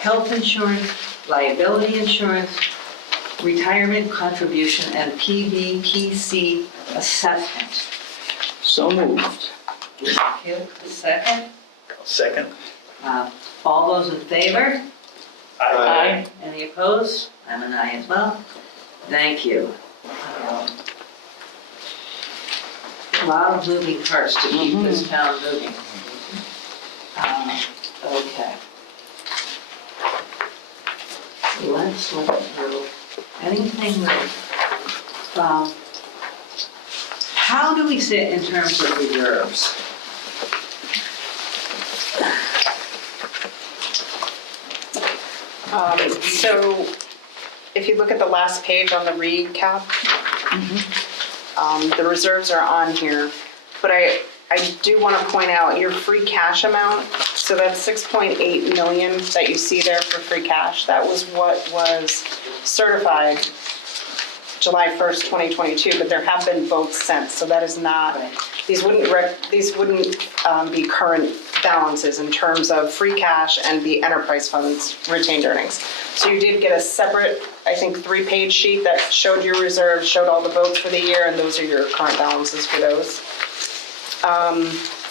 health insurance, liability insurance, retirement contribution, and PVPC assessment. So moved. Give a second. Second? All those in favor? Aye. Any opposed? I'm an aye as well. Thank you. A lot of moving parts to keep this town moving. Okay. Let's look through anything with, how do we sit in terms of reserves? So if you look at the last page on the recap, the reserves are on here. But I do want to point out your free cash amount So that's 6.8 million that you see there for free cash. That was what was certified July 1st, 2022, but there have been votes since, so that is not, these wouldn't be current balances in terms of free cash and the enterprise funds retained earnings. So you did get a separate, I think, 3-page sheet that showed your reserves, showed all the votes for the year, and those are your current balances for those.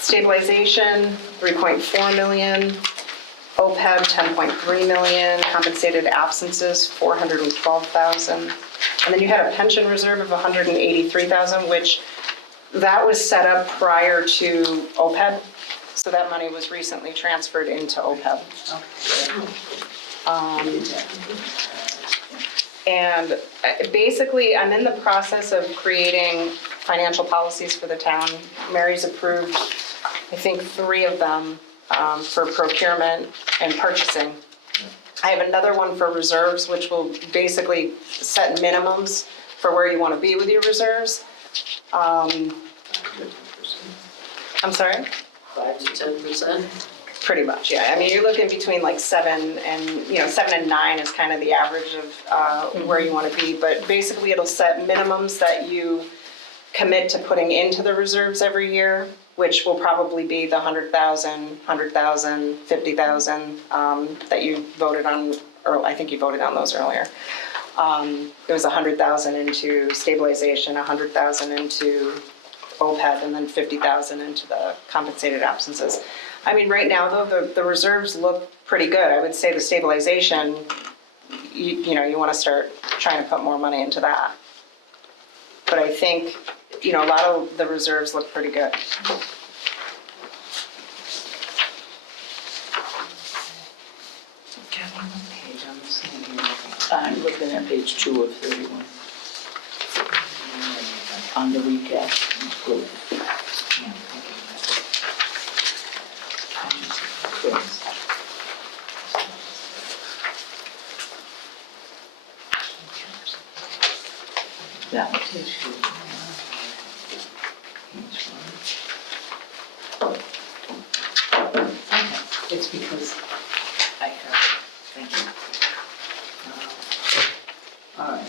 Stabilization, 3.4 million. OPEB, 10.3 million. Compensated absences, 412,000. And then you had a pension reserve of 183,000, which that was set up prior to OPEB. So that money was recently transferred into OPEB. And basically, I'm in the process of creating financial policies for the town. Mary's approved, I think, 3 of them for procurement and purchasing. I have another one for reserves, which will basically set minimums for where you want to be with your reserves. I'm sorry? 5 to 10%? Pretty much, yeah. I mean, you're looking between like 7 and 9 is kind of the average of where you want to be. But basically, it'll set minimums that you commit to putting into the reserves every year, which will probably be the 100,000, 100,000, 50,000 that you voted on, or I think you voted on those earlier. It was 100,000 into stabilization, 100,000 into OPEB, and then 50,000 into the compensated absences. I mean, right now, though, the reserves look pretty good. I would say the stabilization, you want to start trying to put more money into that. But I think, a lot of the reserves look pretty good. I'm looking at page 2 of 31. On the recap. Good. That one. It's because I have, thank you. All right,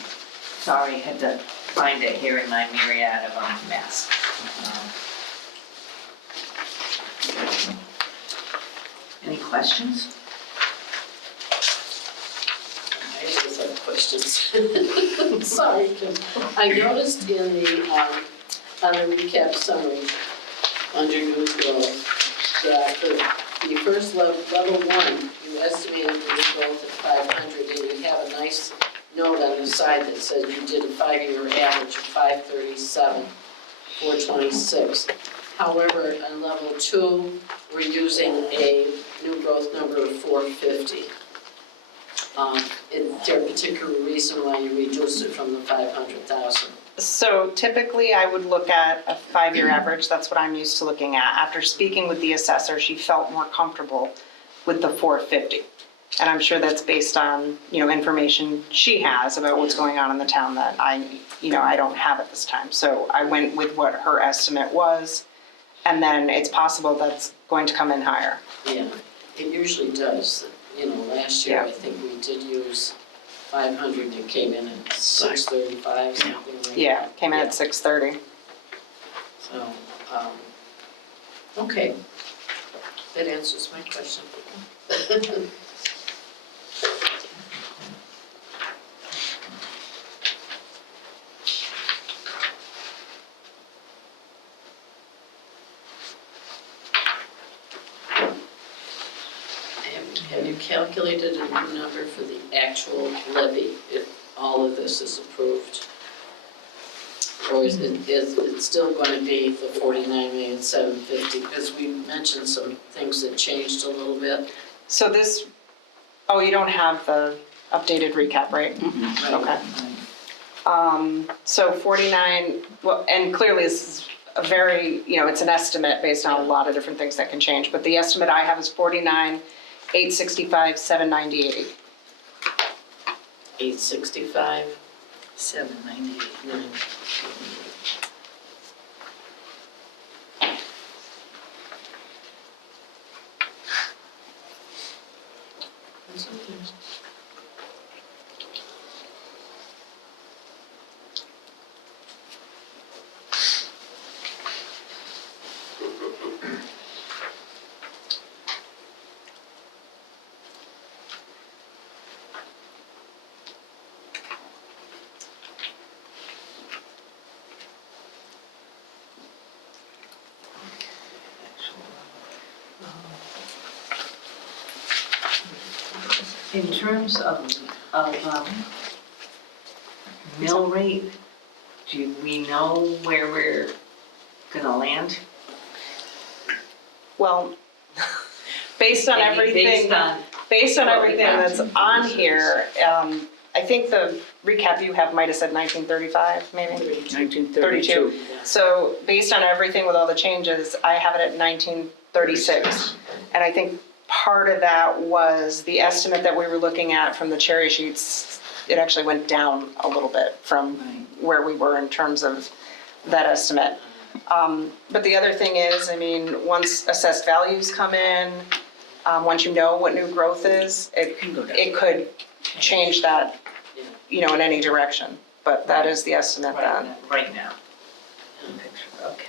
sorry, had to find it here in my myriad of mess. Any questions? I just have questions. Sorry, Kim. I noticed in on the recap summary, under new growth, that the first level 1, you estimated the new growth at 500, and you have a nice note on the side that says you did a 5-year average of 537, 426. However, on level 2, we're using a new growth number of 450. Is there a particular reason why you reduced it from the 500,000? So typically, I would look at a 5-year average. That's what I'm used to looking at. After speaking with the assessor, she felt more comfortable with the 450. And I'm sure that's based on, information she has about what's going on in the town that I don't have at this time. So I went with what her estimate was, and then it's possible that's going to come in higher. Yeah, it usually does. Last year, Yeah. I think we did use 500, and it came in at 635, something like that. Yeah, came in at 630. So, okay. That answers my question. Have you calculated a new number for the actual levy if all of this is approved? Or is it still going to be the 49,750,000? Because we mentioned some things that changed a little bit. So this, you don't have the updated recap, right? Right. Okay. So 49, well, and clearly this is a very, it's an estimate based on a lot of different things that can change, but the estimate I have is 49,865, 798. 865. 798. That's okay. In terms of mill rate, do we know where we're gonna land? Well, based on everything, based on what we everything have. that's on here, I think the recap you have might have said 1935, maybe? 1932. So based on everything with all the changes, I have it at 1936. And I think part of that was the estimate that we were looking at from the cherry sheets. It actually went down a little bit from where we were in terms of that estimate. But the other thing is, I mean, once assessed values come in, once you know what new growth is, it could change that, you know, in any direction. But that is the estimate then. Right now. Okay.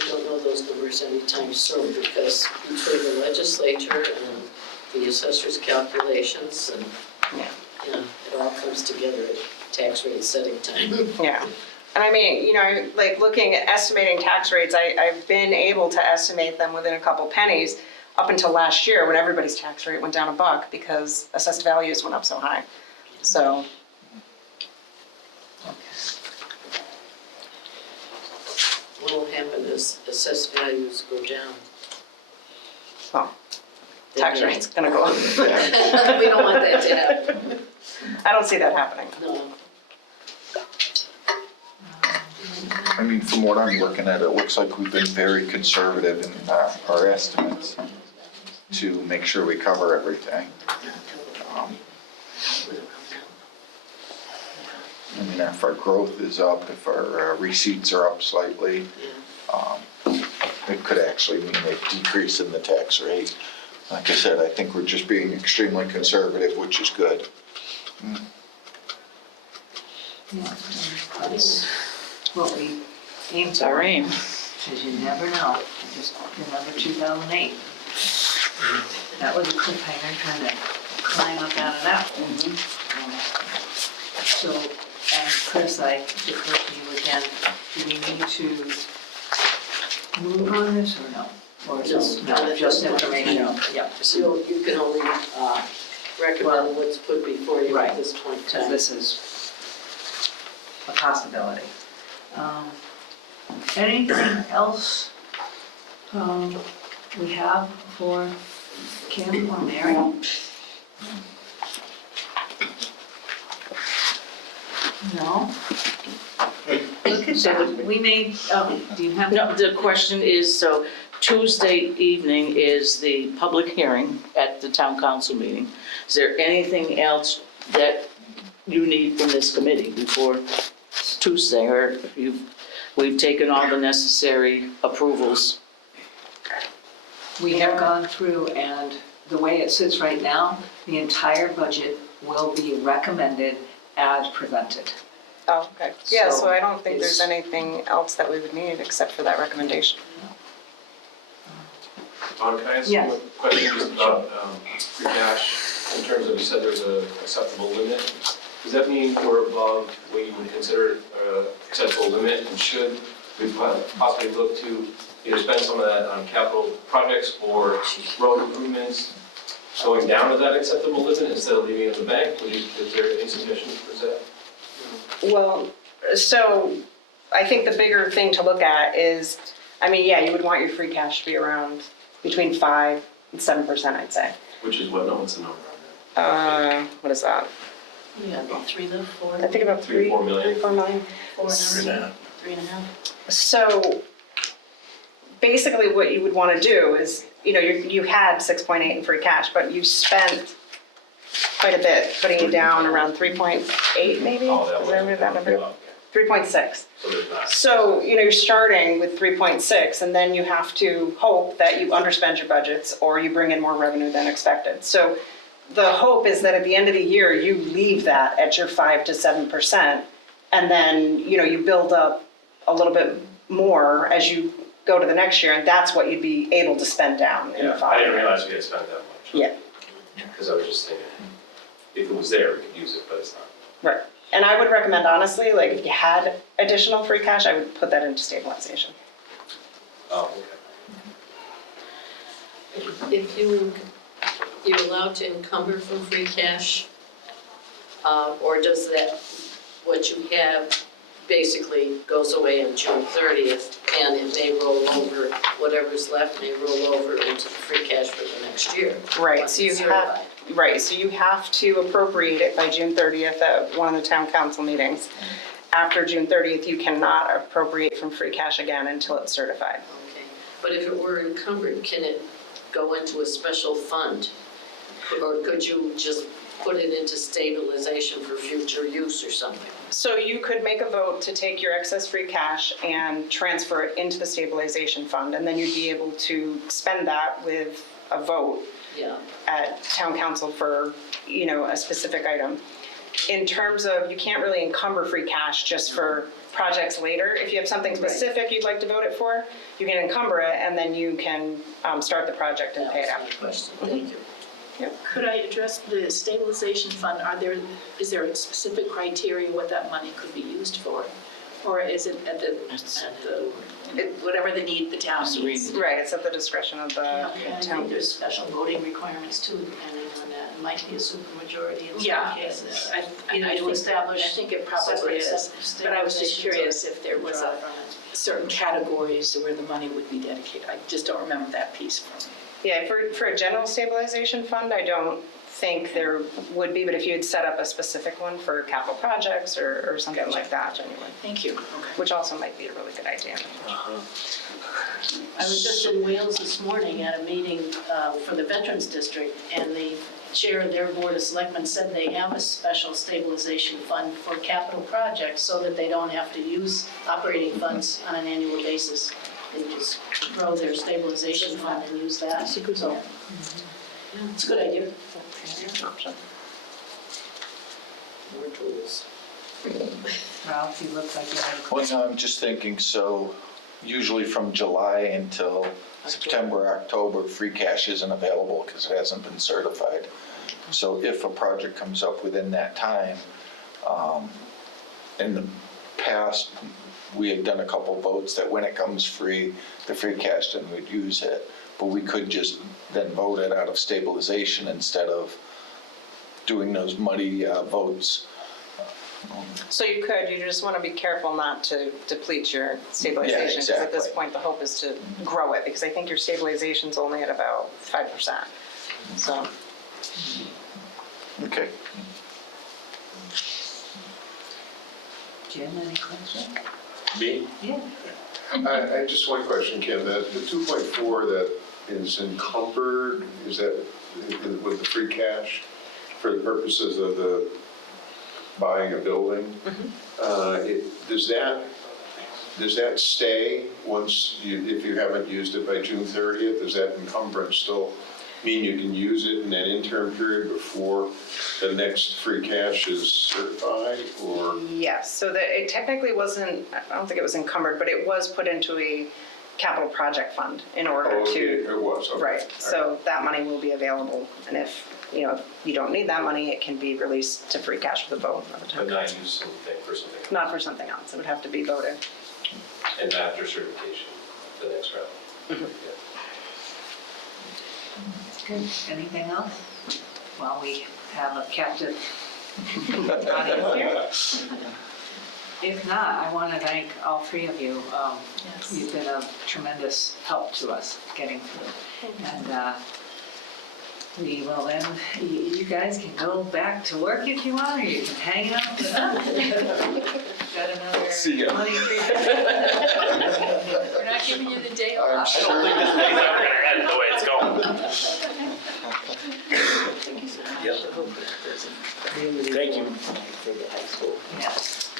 We don't know those numbers anytime soon because between the legislature and the assessor's calculations and, Yeah. you know, it all comes together at tax rate setting time. Yeah. And I mean, you know, like looking at estimating tax rates, I've been able to estimate them within a couple pennies up until last year when everybody's tax rate went down $1 because assessed values went up so high. So, What will happen is assessed values go down. well, tax rate's gonna go up. We don't want that to happen. I don't see that happening. No. I mean, from what I'm looking at, it looks like we've been very conservative in our estimates to make sure we cover everything. I mean, if our growth is up, if our receipts are up slightly, it could actually mean a decrease in the tax rate. Like I said, I think we're just being extremely conservative, which is good. That's what we aim It's our for, aim. because you never know. Just remember 2008. That was a cliffhanger trying to climb up out of that one. So, and Chris, I defer to you again, do we need to move on this or no? Or is this No, not just information? no. Yeah, So you can only recommend what's put before you Right. at this point in because time. this is a possibility. Anything else we have for Kim or Mary? No? Look at that, we made, do you have? No, the question is, so Tuesday evening is the public hearing at the town council meeting. Is there anything else that you need from this committee before Tuesday? Or we've taken all the necessary approvals? We have gone through, and the way it sits right now, the entire budget will be recommended as presented. Oh, okay. Yeah, so I don't think it's- there's anything else that we would need except for that recommendation. Don, can I ask Yes. you a question just about free cash in terms of, you said there's an acceptable limit? Does that mean we're above what you would consider acceptable limit? And should we possibly look to either spend some of that on capital projects or road improvements going down to that acceptable limit instead of leaving it in the bank? Is there insufficient for that? Well, so I think the bigger thing to look at is, I mean, yeah, you would want your free cash to be around between 5 and 7%, I'd say. Which is what, no, what's the number on that? What is that? Yeah, about 3 to 4. I think about 3 or 4 million? 4 million. 4.5. 3.5. So basically what you would want to do is, you know, you had 6.8 in free cash, but you spent quite a bit, putting it down around 3.8 maybe? Oh, that Did I remember that number? Okay. 3.6. So there's not. So, you know, you're starting with 3.6 and then you have to hope that you underspend your budgets or you bring in more revenue than expected. So the hope is that at the end of the year, you leave that at your 5 to 7%, and then, you build up a little bit more as you go to the next year, and that's what you'd be able to spend down in the Yeah, I following didn't year. realize we had spent that much. Yeah, Because I was just thinking, if it was there, we could use it, but it's not. right. And I would recommend honestly, like if you had additional free cash, I would put that into stabilization. Oh, okay. If you're allowed to encumber from free cash, or does that, what you have basically goes away on June 30th, and it may roll over, whatever's left may roll over into the free cash for the next year? Right, once so you it's have, certified. right, so you have to appropriate it by June 30th at one of the town council meetings. After June 30th, you cannot appropriate from free cash again until it's certified. Okay, but if it were encumbered, can it go into a special fund? Or could you just put it into stabilization for future use or something? So you could make a vote to take your excess free cash and transfer it into the stabilization fund, and then you'd be able to spend that with a vote Yeah. at town council for, a specific item. In terms of, you can't really encumber free cash just for projects later. If you have something specific you'd like to vote it for, you can encumber it, and then you can start the project and That pay was it out. my question, thank you. Could I address the stabilization fund? Is there a specific criteria what that money could be used for? Or is it at whatever the town needs? Right, it's at the discretion of the Okay, I town. think there's special voting requirements too, depending on that. It might be a supermajority in Yeah, some cases. I Either to establish think it probably separate is, but I was just stabilizations or curious if there was draw a from it. certain categories where the money would be dedicated. I just don't remember that piece from it. Yeah, for a general stabilization fund, I don't think there would be, but if you had set up a specific one for capital projects or something like that, genuinely, Thank you. Okay. which also might be a really good idea. I was just in Wales this morning at a meeting for the Veterans District, and the chair of their Board of Selectmen said they have a special stabilization fund for capital projects so that they don't have to use operating funds on an annual basis. They just grow their stabilization fund and use that. So, it's a good idea. More tools. Ralph, you look like you have a Well, question. no, I'm just thinking, so usually from July until September, October, free cash isn't available because it hasn't been certified. So if a project comes up within that time, in the past, we had done a couple votes that when it comes free, the free cash, then we'd use it. But we could just then vote it out of stabilization instead of doing those muddy votes. So you just want to be careful not to deplete your stabilization. Because at this exactly. point, the hope is to grow it, because I think your stabilization's only at about 5%. So, Okay. Jim, any questions? Me? Yeah. I just one question, Kim. The 2.4 that is encumbered, is that with the free cash for the purposes of the buying a building? Does that stay once if you haven't used it by June 30th? Does that encumbrance still mean you can use it in that interim period before the next free cash is certified, or? yes, so that it technically wasn't, I don't think it was encumbered, but it was put into a capital project fund in order Oh, to. it was, okay. Right, so that money will be available, and if, if you don't need that money, it can be released to free cash with a vote another But time. not use something for something. Not for something else, it would have to be voted. And after certification, the next round. Mm-hmm. Yeah. Good. Anything else? Well, we have a captive audience here. If not, I want to thank all three of you. You've been a tremendous help to us getting through. And we will then, you guys can go back to work if you want, or you can hang out with us. Got another See ya. money free. We're not giving you the day I'm off. I don't think this thing's ever gonna end the way it's going. Thank you. Yes.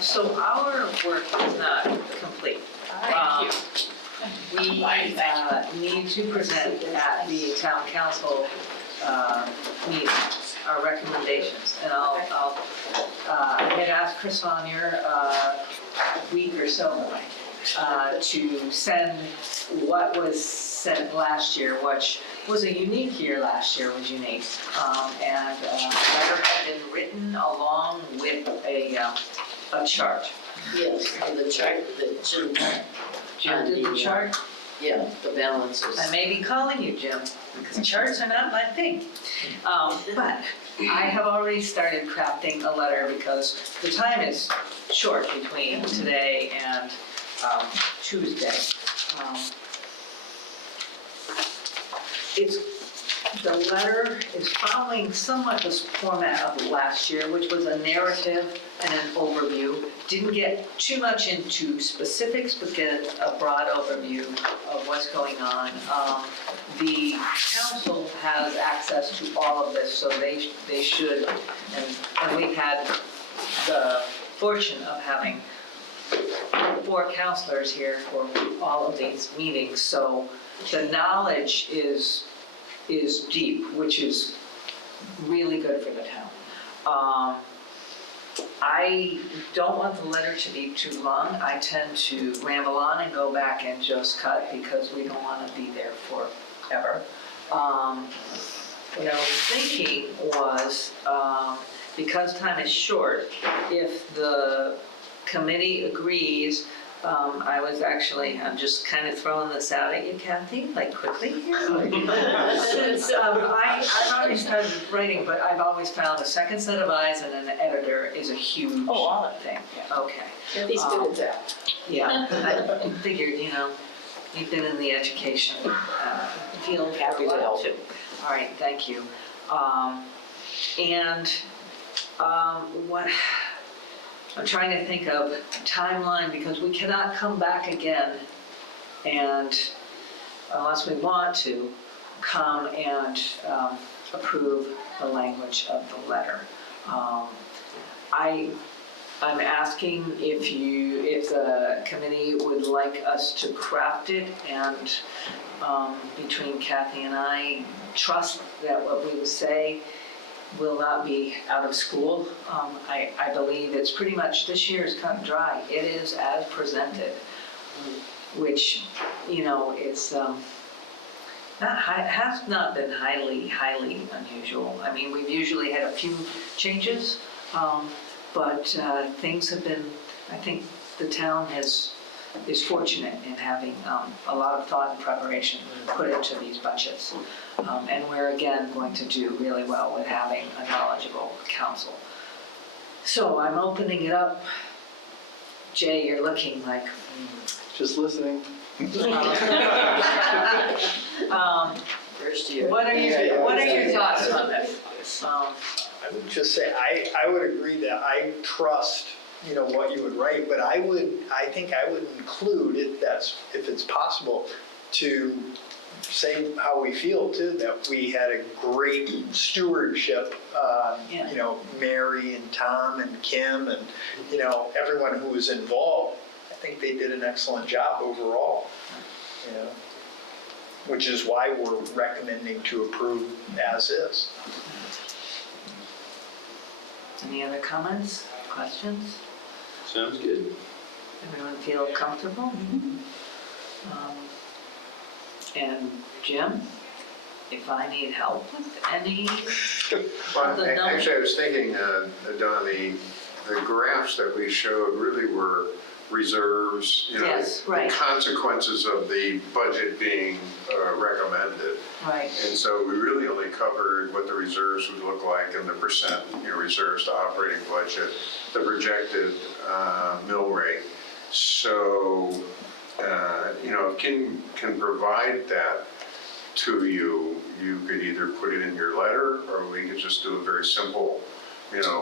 So our work is not complete. Thank you. we need to present at the town council meeting our recommendations. And I had asked Chris Sonnier a week or so to send what was sent last year, which was a unique year last year, was unique. And a letter had been written along with a chart. Yes, and the chart that Jim. Jim did the chart? Yeah, the balances. I may be calling you, Jim, because charts are not my thing. But I have already started crafting a letter because the time is short between today and Tuesday. The letter is following somewhat the format of last year, which was a narrative and an overview. Didn't get too much into specifics, but get a broad overview of what's going on. The council has access to all of this, so they should, and we've had the fortune of having 4 counselors here for all of these meetings, so the knowledge is deep, which is really good for the town. I don't want the letter to be too long. I tend to ramble on and go back and just cut because we don't want to be there forever. What I was thinking was, because time is short, if the committee agrees, I'm just kind of throwing this out at you, Kathy, like quickly here. Since I've already started writing, but I've always found a second set of eyes and an editor is a huge thing. Okay. Kathy's good at that. Yeah, I figured, you've been in the education field. Happy to help. Too. All right, thank you. What? I'm trying to think of a timeline because we cannot come back again and, unless we want to, come and approve the language of the letter. I'm asking if the committee would like us to craft it, and between Kathy and I, trust that what we would say will not be out of school. I believe it's pretty much, this year is cut and dry. It is as presented, which, it's has not been highly unusual. I mean, we've usually had a few changes, but things have been, I think the town is fortunate in having a lot of thought and preparation put into these budgets. And we're again going to do really well with having a knowledgeable council. So I'm opening it up. Jay, you're looking like... Just listening. First year. What are your thoughts on this? I would just say, I would agree that I trust, what you would write, but I think I would include, if it's possible, to say how we feel too, that we had a great stewardship, Mary and Tom and Kim and, everyone who was involved. I think they did an excellent job overall, which is why we're recommending to approve as is. Any other comments, questions? Sounds good. Everyone feel comfortable? And Jim, if I need help with any of the numbers. Actually, I was thinking, Don, the graphs that we showed really were reserves, Yes, right. the consequences of the budget being recommended. Right. And so we really only covered what the reserves would look like and the percent, reserves to operating budget, the projected mill rate. So, if Kim can provide that to you, you could either put it in your letter, or we could just do a very simple,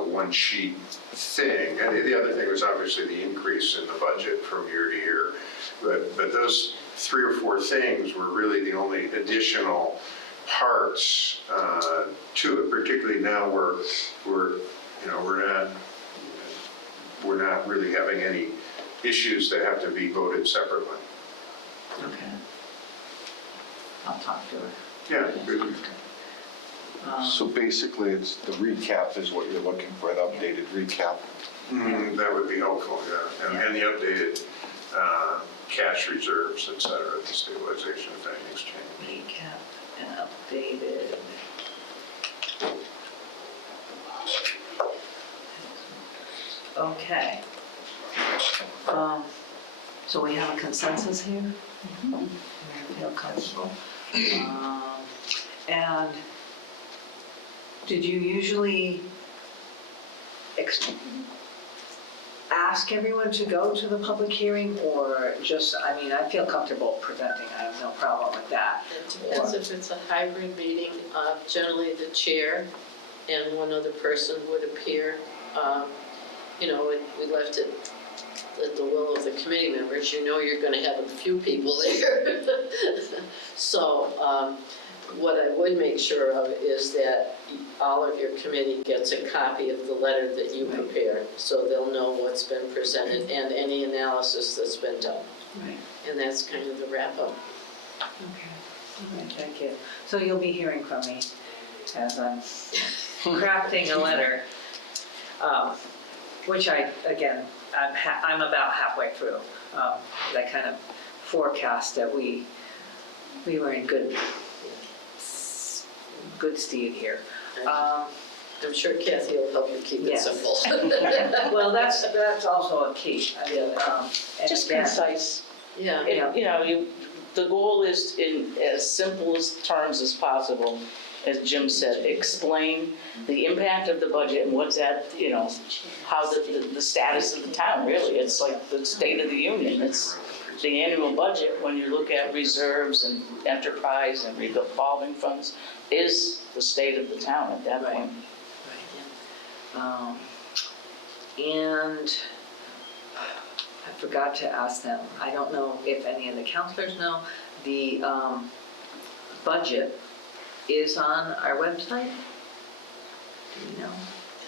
one sheet thing. And the other thing was obviously the increase in the budget from year to year. But those 3 or 4 things were really the only additional parts to it, particularly now we're not really having any issues that have to be voted separately. Okay. I'll talk to her. Yeah, good. So basically, it's the recap is what you're looking for, an updated recap. That would be helpful, yeah. And the updated cash reserves, et cetera, the stabilization if anything's changed. Recap and updated. Okay. So we have a consensus here? I feel comfortable. And did you usually ask everyone to go to the public hearing, or just, I mean, I feel comfortable presenting, I have no problem with that. It depends if it's a hybrid meeting. Generally, the chair and one other person would appear. You know, we left it at the will of the committee members. You know you're going to have a few people there. So what I would make sure of is that all of your committee gets a copy of the letter that you prepared, so they'll know what's been presented and any analysis that's been done. Right. And that's kind of the wrap-up. Okay, all right, thank you. So you'll be hearing from me as I'm crafting a letter, which I'm about halfway through. I kind of forecast that we were in good stead here. I'm sure Kathy will help you keep it Yes. simple. Well, that's also a key. I mean, and Just again, concise. Yeah. The goal is in as simple terms as possible, as Jim said, explain the impact of the budget and what's that, how the status of the town, really. It's like the state of the union. It's the annual budget, when you look at reserves and enterprise and revolving funds, is the state of the town at that Right. point. And I forgot to ask them, I don't know if any of the counselors know, the budget is on our website? Do you know?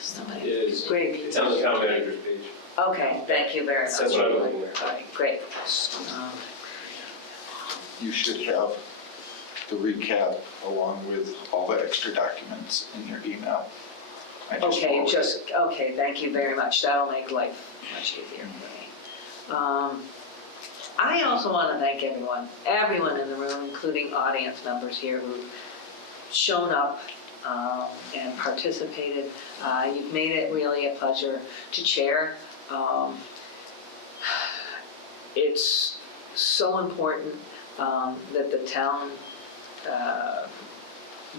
Somebody? It is. Great. It's on the town manager's page. Okay, thank you very much. That's what I'm looking All right, great. You should have the recap along with all the extra documents in your email. I Okay, forwarded it. okay, thank you very much. That'll make life much easier for me. I also want to thank everyone in the room, including audience members here who've shown up and participated. You've made it really a pleasure to chair. It's so important that the town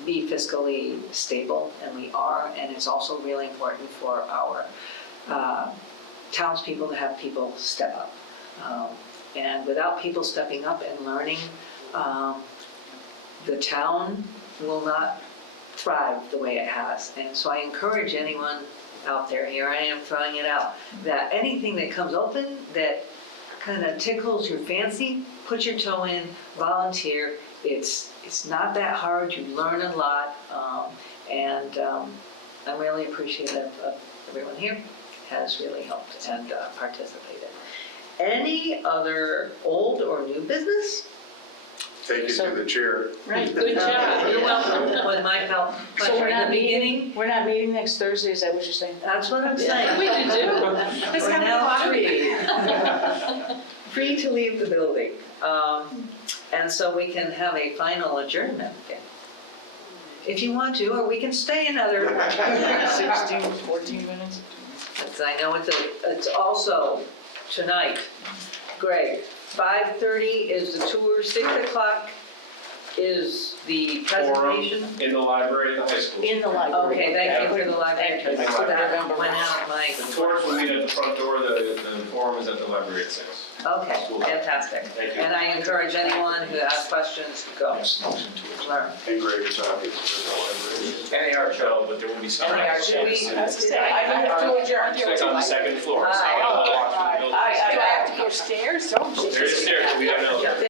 be fiscally stable, and we are, and it's also really important for our townspeople to have people step up. And without people stepping up and learning, the town will not thrive the way it has. And so I encourage anyone out there, here I am throwing it out, that anything that comes open that kind of tickles your fancy, put your toe in, volunteer. It's not that hard, you learn a lot, and I'm really appreciative of everyone here has really helped and participated. Any other old or new business? Take it to the chair. Right, good job. You're welcome. When Mike felt So we're in not the beginning, we're not meeting next Thursday, is that what you're saying? that's what I'm saying. We can do. We're now free to leave the building. And so we can have a final adjournment again. If you want to, or we can stay another 16, 14 minutes? I know it's also tonight. Greg, 5:30 is the tour, 6 o'clock is the presentation. Forum in the library at the high school. In the library. Okay, thank you for the library. Thank you. So that went out, Mike. The tours will meet at the front door, the forum is at the library at 6. Okay, fantastic. Thank you. And I encourage anyone who has questions to go learn. And Greg is obvious for the library. And the art show, but there will be some. And the art show. Should we- I have to adjourn. It's on the second floor, so Aye. I'll walk through the building. I have to go stairs? There's stairs, we don't know.